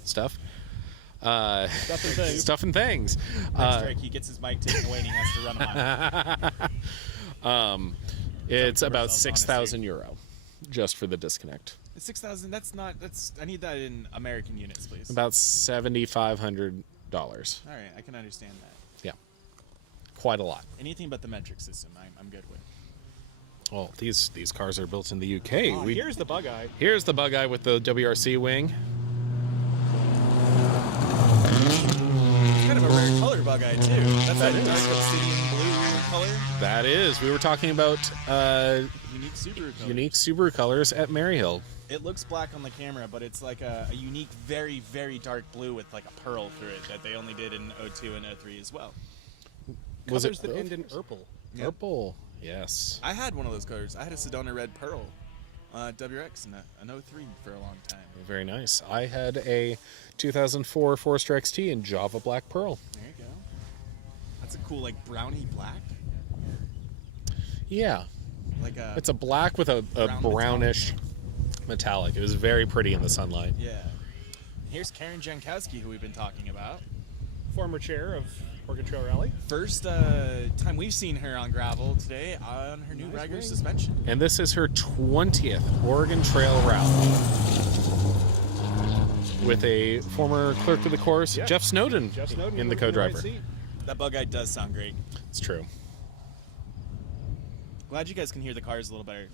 Stuff and things. Stuff and things. Next strike, he gets his mic taken away and he has to run a mile. It's about ourselves, 6,000 euro, just for the disconnect. 6,000. That's not. That's. I need that in American units, please. About $7,500. All right, I can understand that. Yeah, quite a lot. Anything but the metric system, I'm good with. Well, these cars are built in the UK. Here's the bug eye. Here's the bug eye with the WRC wing. It's kind of a rare color bug eye too. That's that dark obsidian blue color. That is. We were talking about Unique Subaru color. unique Subaru colors at Maryhill. It looks black on the camera, but it's like a unique, very, very dark blue with like a pearl through it that they only did in 02 and 03 as well. Was Colors it that end in purple. Yeah. purple? Yes. I had one of those colors. I had a Sedona Red Pearl WRX in an 03 for a long time. Very nice. I had a 2004 Forester XT in Java Black Pearl. There you go. That's a cool, like, brownie black. Yeah. Like a... It's a black with a Brown brownish metallic. It was very pretty in the sunlight. Yeah. Here's Karen Jankowski, who we've been talking about. Former chair of Oregon Trail Rally. First time we've seen her on gravel today on her new Nice regular wing. suspension. And this is her 20th Oregon Trail Rally. With a former clerk of the course, Yeah. Jeff Snowden, Jeff Snowden in the right co-driver. seat. That bug eye does sound great. It's true. Glad you guys can hear the cars a little better.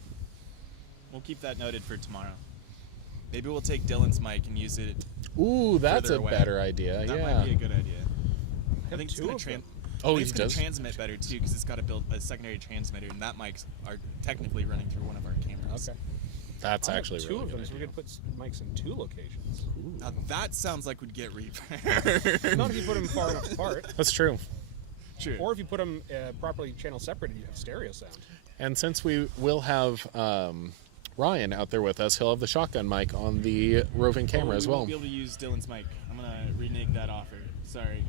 We'll keep that noted for tomorrow. Maybe we'll take Dylan's mic and use it. Ooh, that's Further a away. better idea. That yeah. might be a good idea. I think it's two going of to them. Oh, it's he going does? to transmit better too because it's got to build a secondary transmitter, and that mics are technically running through one of our cameras. Okay. That's I have actually two really of them, good so we idea. could put mics in two locations. Now that sounds like would get reverb. Not if you put them far enough apart, That's true. True. or if you put them properly channel separated, you have stereo sound. And since we will have Ryan out there with us, he'll have the shotgun mic on the roving camera as we well. won't be able to use Dylan's mic. I'm going to renege that offer. Sorry,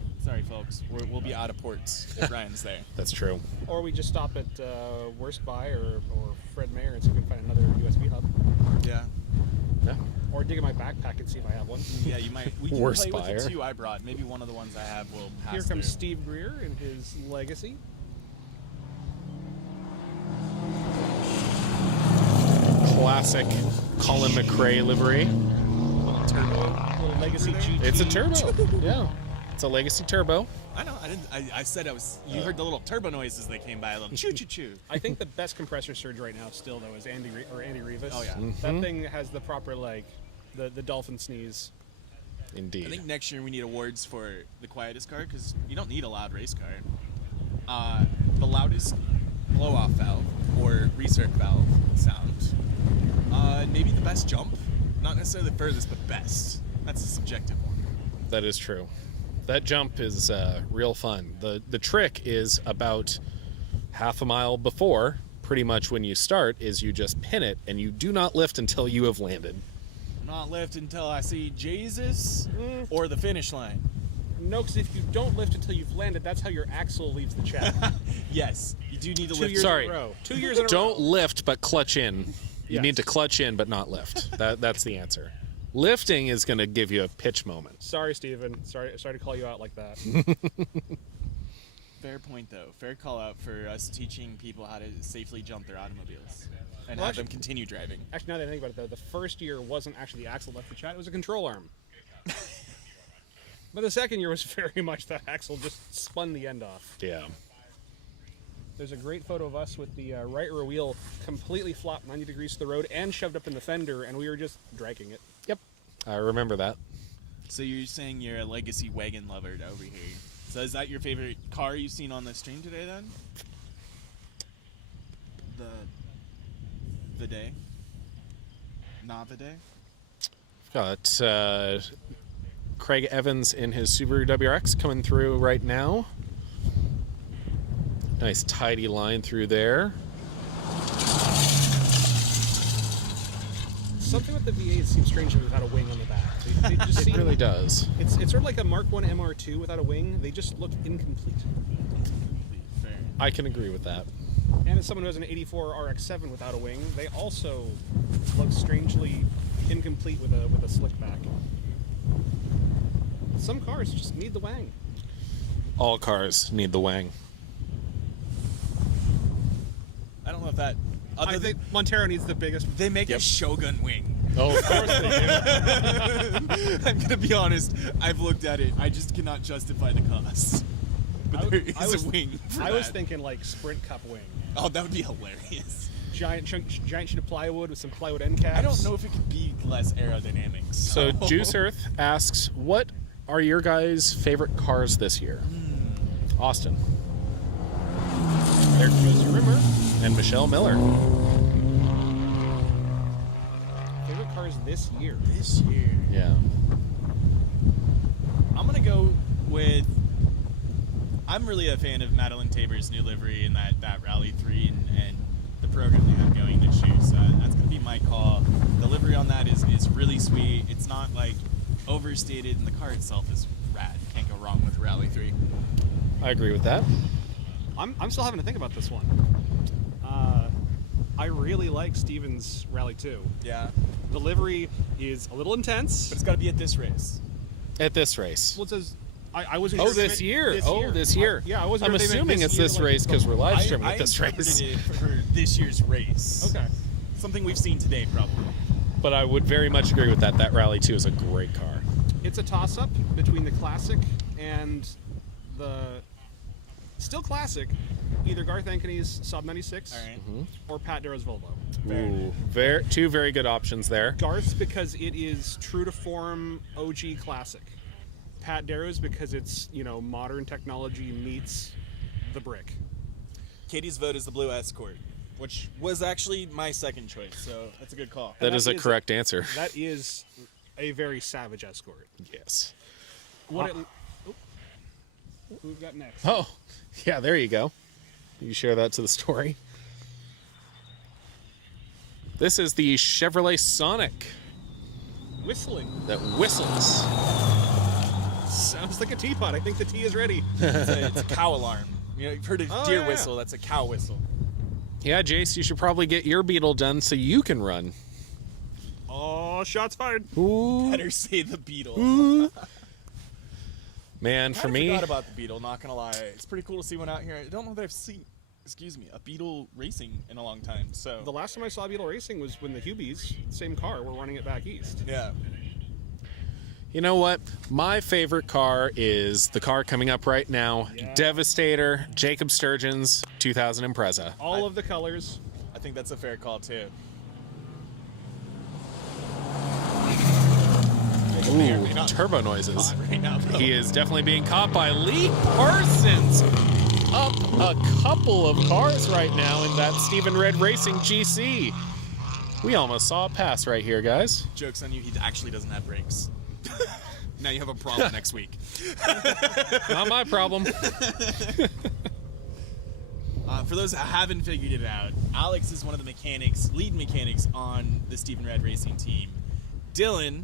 folks. We'll be out of ports if Ryan's there. That's true. Or we just stop at Worst Buy or Fred Mayer and see if we can find another USB hub. Yeah. Yeah. Or dig in my backpack and see if I have one. Yeah, you might. We can Worst play with buyer. the two I brought. Maybe one of the ones I have will pass Here comes through. Steve Greer in his Legacy. Classic Colin McRae livery. Little Legacy GT. It's a turbo. Yeah. It's a Legacy turbo. I know. I didn't. I said I was. You heard the little turbo noises that came by. A little choo choo choo. I think the best compressor surge right now still though is Andy Rivas. Oh, yeah. That thing has the proper like the dolphin sneeze. Indeed. I think next year we need awards for the quietest car because you don't need a loud race car. The loudest blow-off valve or recirc valve sound. Maybe the best jump. Not necessarily the furthest, but best. That's a subjective one. That is true. That jump is real fun. The trick is about half a mile before, pretty much when you start, is you just pin it and you do not lift until you have landed. Not lift until I see Jesus or the finish line. No, because if you don't lift until you've landed, that's how your axle leaves the check. Yes, you do need to 2 lift. years Sorry. in a row. 2 years in a Don't row. lift, but clutch in. You Yes. need to clutch in, but not lift. That's the answer. Lifting is going to give you a pitch moment. Sorry, Steven. Sorry to call you out like that. Fair point, though. Fair call out for us teaching people how to safely jump their automobiles and Well, have them actually- continue driving. Actually, now that I think about it, though, the first year wasn't actually the axle left the chat; it was a control arm. But the second year was very much that axle just spun the end off. Yeah. There's a great photo of us with the right rear wheel completely flopped 90 degrees to the road and shoved up in the fender, and we were just dragging it. Yep. I remember that. So you're saying you're a legacy wagon lover over here. So is that your favorite car you've seen on the stream today, then? The day? Not the day? Got Craig Evans in his Subaru WRX coming through right now. Nice tidy line through there. Something with the V8 seems strange without a wing on the back. They just It seem, really does. It's sort of like a Mark 1 MR2 without a wing. They just look incomplete. Fair. I can agree with that. And as someone who has an 84 RX-7 without a wing, they also look strangely incomplete with a slick back. Some cars just need the wang. All cars need the wang. I don't know if that... I think Montero needs the biggest. They make Yep. a Shogun wing. Oh, of course they do. I'm gonna be honest. I've looked at it. I just cannot justify the cost. But there is a wing for I was that. thinking like Sprint Cup wing. Oh, that would be hilarious. Giant sheet of plywood with some plywood end caps. I don't know if it could be less aerodynamic. So Juice Earth asks, what are your guys' favorite cars this year? Austin. Eric Rimmer and Michelle Miller. Favorite cars this year? This year. Yeah. I'm going to go with... I'm really a fan of Madeline Tabor's new livery and that Rally 3 and the program they have going this year. So that's going to be my call. The livery on that is really sweet. It's not like overstated, and the car itself is rad. Can't go wrong with Rally 3. I agree with that. I'm still having to think about this one. I really like Steven's Rally 2. Yeah. The livery is a little intense. But it's got to be at this race. At this race. Well, it says I wasn't. Oh, sure if this they year. meant This year. Yeah, I wasn't. I'm sure if they meant assuming it's year, this like, race because we're live streaming I this race. interpreted it for this year's race. Okay. Something we've seen today, probably. But I would very much agree with that. That Rally 2 is a great car. It's a toss-up between the classic and the still classic, either Garth Ankeny Saab 96 All right. or Pat Darrow's Volvo. Ooh, two very good options there. Garth's because it is true to form OG classic. Pat Darrow's because it's, modern technology meets the brick. Katie's vote is the blue Escort, which was actually my second choice, so that's a good call. That is a correct answer. That is a very savage Escort. Yes. What who we've got next? Oh, yeah, there you go. You share that to the story. This is the Chevrolet Sonic Whistling. that whistles. Sounds like a teapot. I think the tea is ready. It's a cow alarm. You've heard a Oh, deer yeah. whistle. That's a cow whistle. Yeah, Jace, you should probably get your Beetle done so you can run. Oh, shots fired. Ooh. Better say the Beetle. Man, for I me, forgot about the Beetle, not gonna lie. It's pretty cool to see one out here. I don't know that I've seen, a Beetle racing in a long time, so. The last time I saw Beetle racing was when the Hubies, same car, were running it back east. Yeah. you know what? My favorite car is the car coming up right now. Yeah. Devastator, Jacob Sturgeon's 2000 Impreza. All of the colors. I think that's a fair call, too. Ooh, turbo noises. Right now, though. He is definitely being caught by Lee Parsons. Up a couple of cars right now in that Stephen Red Racing GC. We almost saw it pass right here, guys. Joke's on you, he actually doesn't have brakes. Now you have a problem next week. Not my problem. For those that haven't figured it out, Alex is one of the lead mechanics on the Stephen Red Racing team. Dylan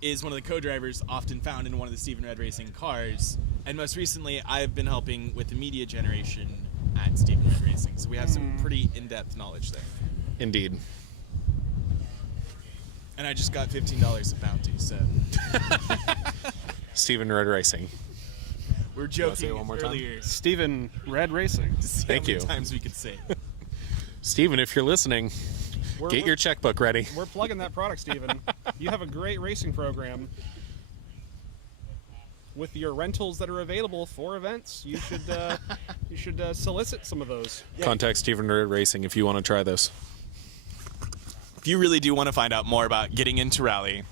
is one of the co-drivers often found in one of the Stephen Red Racing cars. And most recently, I've been helping with the media generation at Stephen Red Racing. So we have some pretty in-depth knowledge there. Indeed. And I just got $15 of bounty, so Stephen Red Racing. we're say it joking one more time? earlier. Stephen Red Racing. To see Thank how many you. times we could say it. Stephen, if you're listening, We're- get your checkbook ready. We're plugging that product, Stephen. You have a great racing program. With your rentals that are available for events, you should solicit some of those. Contact Stephen Red Racing if you want to try this. If you really do want to find out more about getting into rally,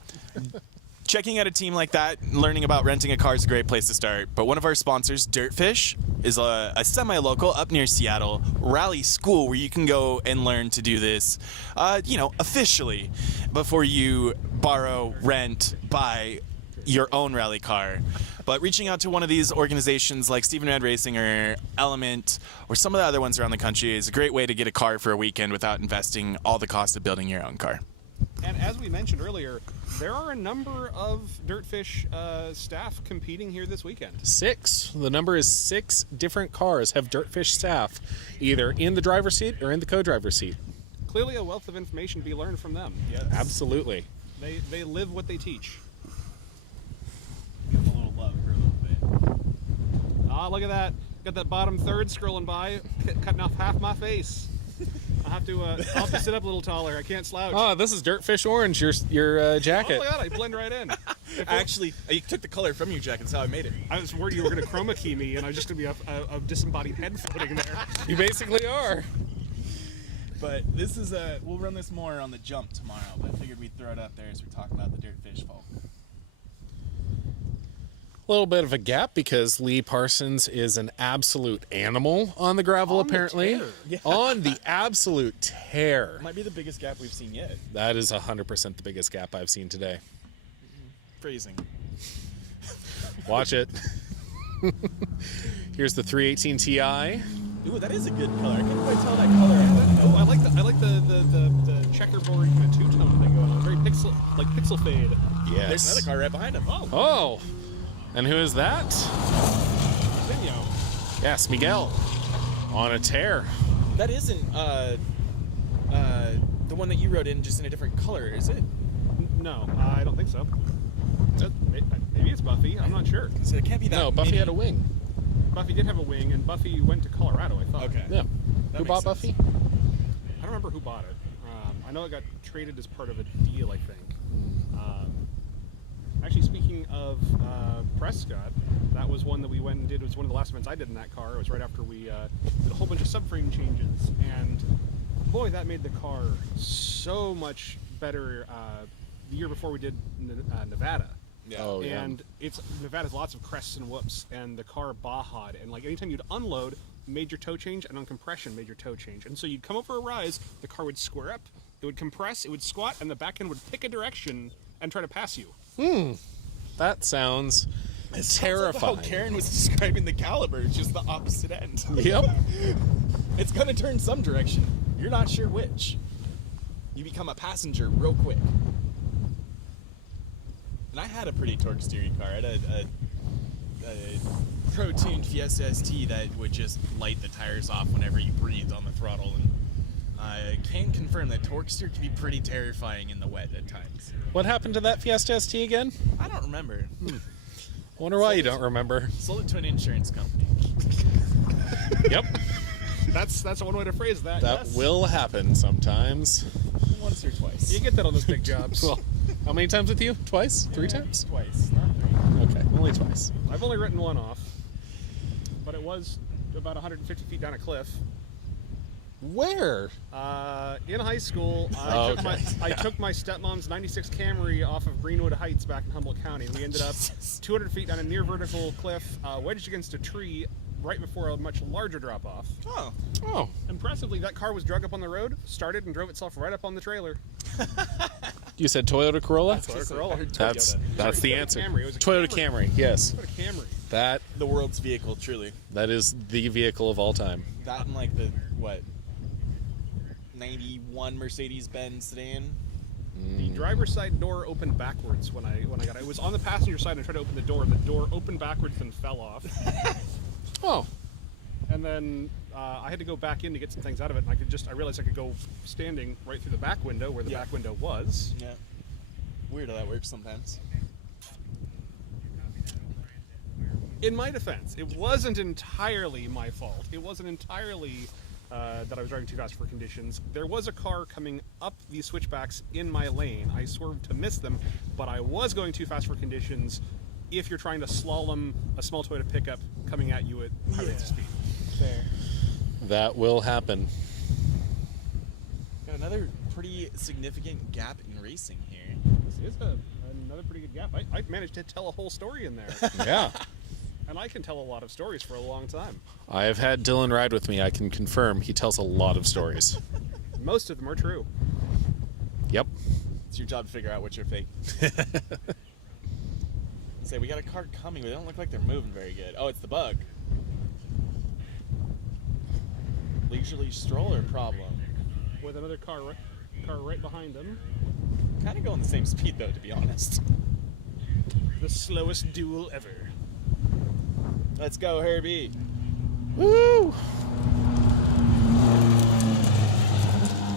checking out a team like that, learning about renting a car is a great place to start. But one of our sponsors, Dirtfish, is a semi-local up near Seattle rally school where you can go and learn to do this, officially before you borrow, rent, buy your own rally car. But reaching out to one of these organizations like Stephen Red Racing or Element or some of the other ones around the country is a great way to get a car for a weekend without investing all the cost of building your own car. And as we mentioned earlier, there are a number of Dirtfish staff competing here this weekend. 6. The number is 6 different cars have Dirtfish staff, either in the driver's seat or in the co-driver's seat. Clearly a wealth of information to be learned from them. Absolutely. They live what they teach. Give them a little love for a little bit. Ah, look at that. Got that bottom third scrolling by, cutting off half my face. I'll have to sit up a little taller. I can't slouch. Oh, this is Dirtfish Orange, your jacket. Oh my god, I blend right in. Actually, you took the color from your jacket. That's how I made it. I was worried you were going to chroma key me, and I was just going to be a disembodied head floating there. You basically are. But this is we'll run this more on the jump tomorrow, but I figured we'd throw it up there as we talk about the Dirtfish folk. little bit of a gap because Lee Parsons is an absolute animal on the gravel, On the apparently. tear. Yeah. On the absolute tear. Might be the biggest gap we've seen yet. That is 100% the biggest gap I've seen today. Phrasing. Watch it. Here's the 318 Ti. Ooh, that is a good color. I couldn't quite tell that color. Oh, I like the checkerboard kind of two-tone thing going on. Very pixel fade. Yes. There's another car right behind him. Oh. Oh, and who is that? Vinyo. Yes, Miguel. On a tear. That isn't the one that you wrote in, just in a different color, is it? No, I don't think so. Maybe it's Buffy. I'm not sure. So it can't be that. No, Buffy mini. had a wing. Buffy did have a wing, and Buffy went to Colorado, I thought. Okay. Yeah. That Who makes bought sense. Buffy? I don't remember who bought it. I know it got traded as part of a deal, I think. Actually, speaking of Prescott, that was one that we went and did. It was one of the last events I did in that car. It was right after we did a whole bunch of subframe changes, and boy, that made the car so much better. The year before we did Nevada. Yeah. Oh, yeah. And Nevada's lots of crests and whoops, and the car baha'd, and like anytime you'd unload, made your toe change, and on compression made your toe change. And so you'd come over a rise, the car would square up, it would compress, it would squat, and the back end would pick a direction and try to pass you. That sounds It sounds terrifying. like how Karen was describing the caliber, it's just the opposite end. Yep. It's gonna turn some direction. You're not sure which. You become a passenger real quick. And I had a pretty torque steering car. I had a pro-tuned Fiesta ST that would just light the tires off whenever you breathed on the throttle. And I can confirm that torque steer can be pretty terrifying in the wet at times. What happened to that Fiesta ST again? I don't remember. I wonder why you don't remember. Sold it to an insurance company. Yep. That's one way to phrase that. That yes. will happen sometimes. Once or twice. You get that on those big jobs. Well, how many times with you? Twice? 3 times? Twice, not three. Okay, only twice. I've only written one off, but it was about 150 feet down a cliff. Where? In high school, Oh, okay. I took my stepmom's 96 Camry off of Greenwood Heights back in Humboldt County, and we ended up 200 feet down a near vertical cliff, wedged against a tree right before a much larger drop off. Oh. Oh, Impressively, that car was drug up on the road, started, and drove itself right up on the trailer. you said Toyota Corolla? Toyota Corolla. That's the Toyota answer. Camry. It was a Toyota Camry. Camry, yes. What a Camry. That The world's vehicle, truly. is the vehicle of all time. That and like the, what, 91 Mercedes-Benz sedan? The driver's side door opened backwards when I got it. It was on the passenger side, and I tried to open the door. The door opened backwards and fell off. Oh, And then I had to go back in to get some things out of it. And I realized I could go standing right through the back window where the back window was. Yeah. Weird how that works sometimes. In my defense, it wasn't entirely my fault. It wasn't entirely that I was driving too fast for conditions. There was a car coming up these switchbacks in my lane. I swerved to miss them, but I was going too fast for conditions if you're trying to slalom a small Toyota pickup coming at you at high rates of speed. Fair. that will happen. Got another pretty significant gap in racing here. This is another pretty good gap. I managed to tell a whole story in there. Yeah. And I can tell a lot of stories for a long time. I have had Dylan ride with me. I can confirm he tells a lot of stories. Most of them are true. Yep. It's your job to figure out which are fake. Say, we got a car coming, but they don't look like they're moving very good. Oh, it's the bug. Leisurely stroller problem. With another car right behind them. Kind of going the same speed, though, to be honest. The slowest duel ever. Let's go, Herbie. Woo!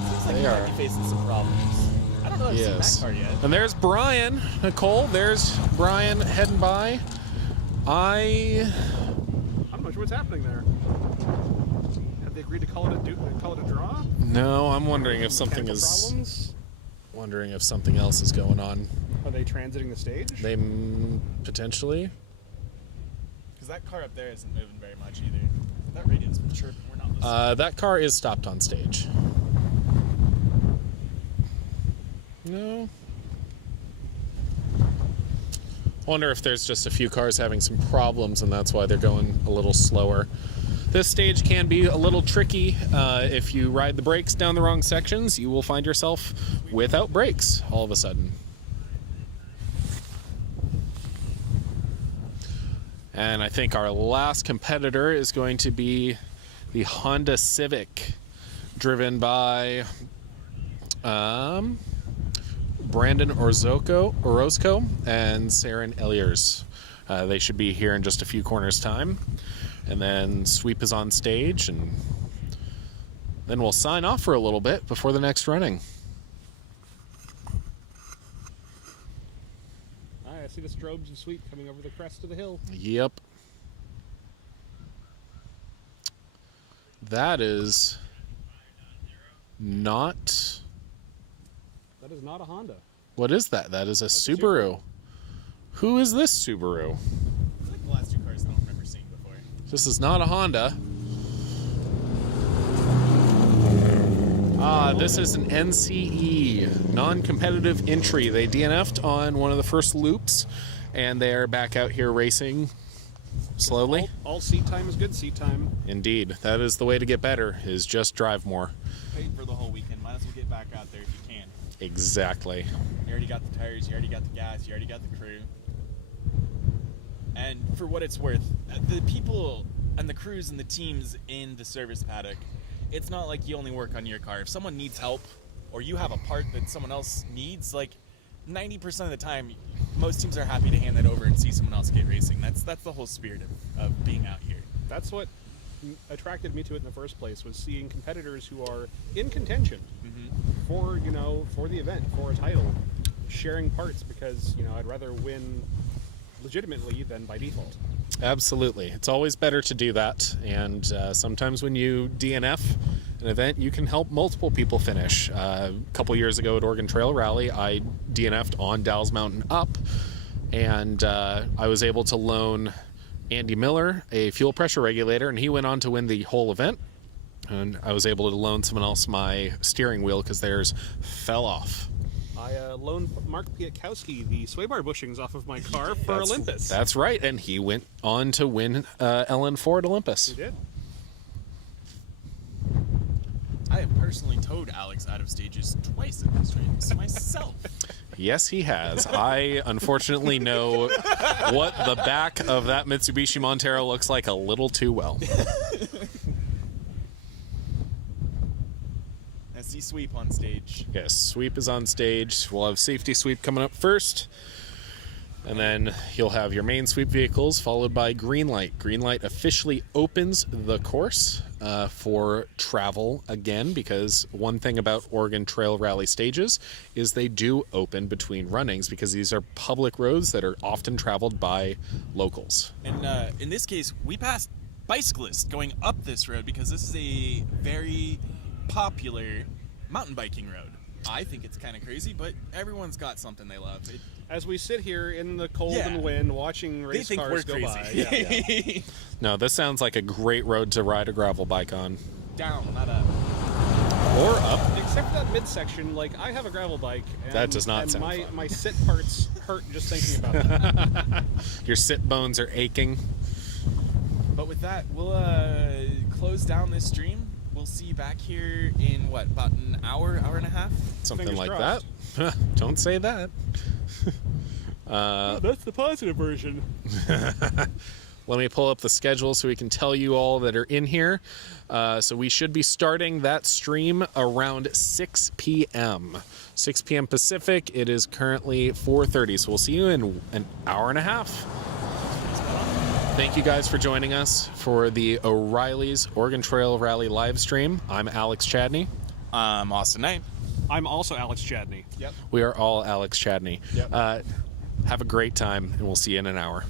Seems like They you might are. be facing some problems. I don't know if I've Yes. seen that car yet. And there's Brian. Nicole, there's Brian heading by. I'm not sure what's happening there. Have they agreed to call it a draw? No, I'm wondering if something Mechanical is problems? wondering if something else is going on. Are they transiting the stage? They potentially. Because that car up there isn't moving very much either. That radio's been chirping. We're not listening. That car is stopped on stage. No. Wonder if there's just a few cars having some problems and that's why they're going a little slower. This stage can be a little tricky. If you ride the brakes down the wrong sections, you will find yourself without brakes all of a sudden. And I think our last competitor is going to be the Honda Civic, driven by Brandon Orozco and Saren Eliers. They should be here in just a few corners' time. And then Sweep is on stage, and then we'll sign off for a little bit before the next running. All right, I see the strobes of Sweep coming over the crest of the hill. Yep. That is not... That is not a Honda. What is that? That is a That's Subaru. Who is this Subaru? It's like the last two cars I don't remember seeing before. This is not a Honda. This is an NCE, non-competitive entry. They DNF'd on one of the first loops, and they're back out here racing slowly. All seat time is good seat time. Indeed. That is the way to get better, is just drive more. Paid for the whole weekend. Might as well get back out there if you can. Exactly. You already got the tires, you already got the gas, you already got the crew. And for what it's worth, the people and the crews and the teams in the service paddock, it's not like you only work on your car. If someone needs help or you have a part that someone else needs, like 90% of the time, most teams are happy to hand that over and see someone else get racing. That's the whole spirit of being out here. That's what attracted me to it in the first place, was seeing competitors who are in contention for, for the event, for a title, sharing parts, because, I'd rather win legitimately than by default. Absolutely. It's always better to do that, and sometimes when you DNF an event, you can help multiple people finish. A couple years ago at Oregon Trail Rally, I DNF'd on Dalles Mountain Up, and I was able to loan Andy Miller a fuel pressure regulator, and he went on to win the whole event. And I was able to loan someone else my steering wheel because theirs fell off. I loaned Mark Piatkowski the sway bar bushings off of my car for Olympus. That's right, and he went on to win LN4 at Olympus. He did. I have personally towed Alex out of stages twice in this race myself. Yes, he has. I unfortunately know what the back of that Mitsubishi Montero looks like a little too well. I see Sweep on stage. Yes, Sweep is on stage. We'll have Safety Sweep coming up first. And then you'll have your main sweep vehicles, followed by Green Light. Green Light officially opens the course for travel again, because one thing about Oregon Trail Rally stages is they do open between runnings, because these are public roads that are often traveled by locals. And in this case, we passed bicyclists going up this road because this is a very popular mountain biking road. I think it's kind of crazy, but everyone's got something they love. As we sit here in the cold Yeah. and wind watching race They think cars we're go crazy. by. Yeah. No, this sounds like a great road to ride a gravel bike on. Down, not up. Or up. Except for that midsection, like, I have a gravel bike. And, That does not and sound my, fun. my sit parts hurt just thinking about that. Your sit bones are aching. But with that, we'll close down this stream. We'll see you back here in, what, about an hour and a half? Something Fingers like crossed. that. Don't say that. That's the positive version. Let me pull up the schedule so we can tell you all that are in here. So we should be starting that stream around 6 p.m. 6 p.m. Pacific. It is currently 4:30, so we'll see you in an hour and a half. Thank you guys for joining us for the O'Reilly's Oregon Trail Rally live stream. I'm Alex Chadney. I'm Austin Knight. I'm also Alex Chadney. Yep. We are all Alex Chadney. Yep. Have a great time, and we'll see you in an hour.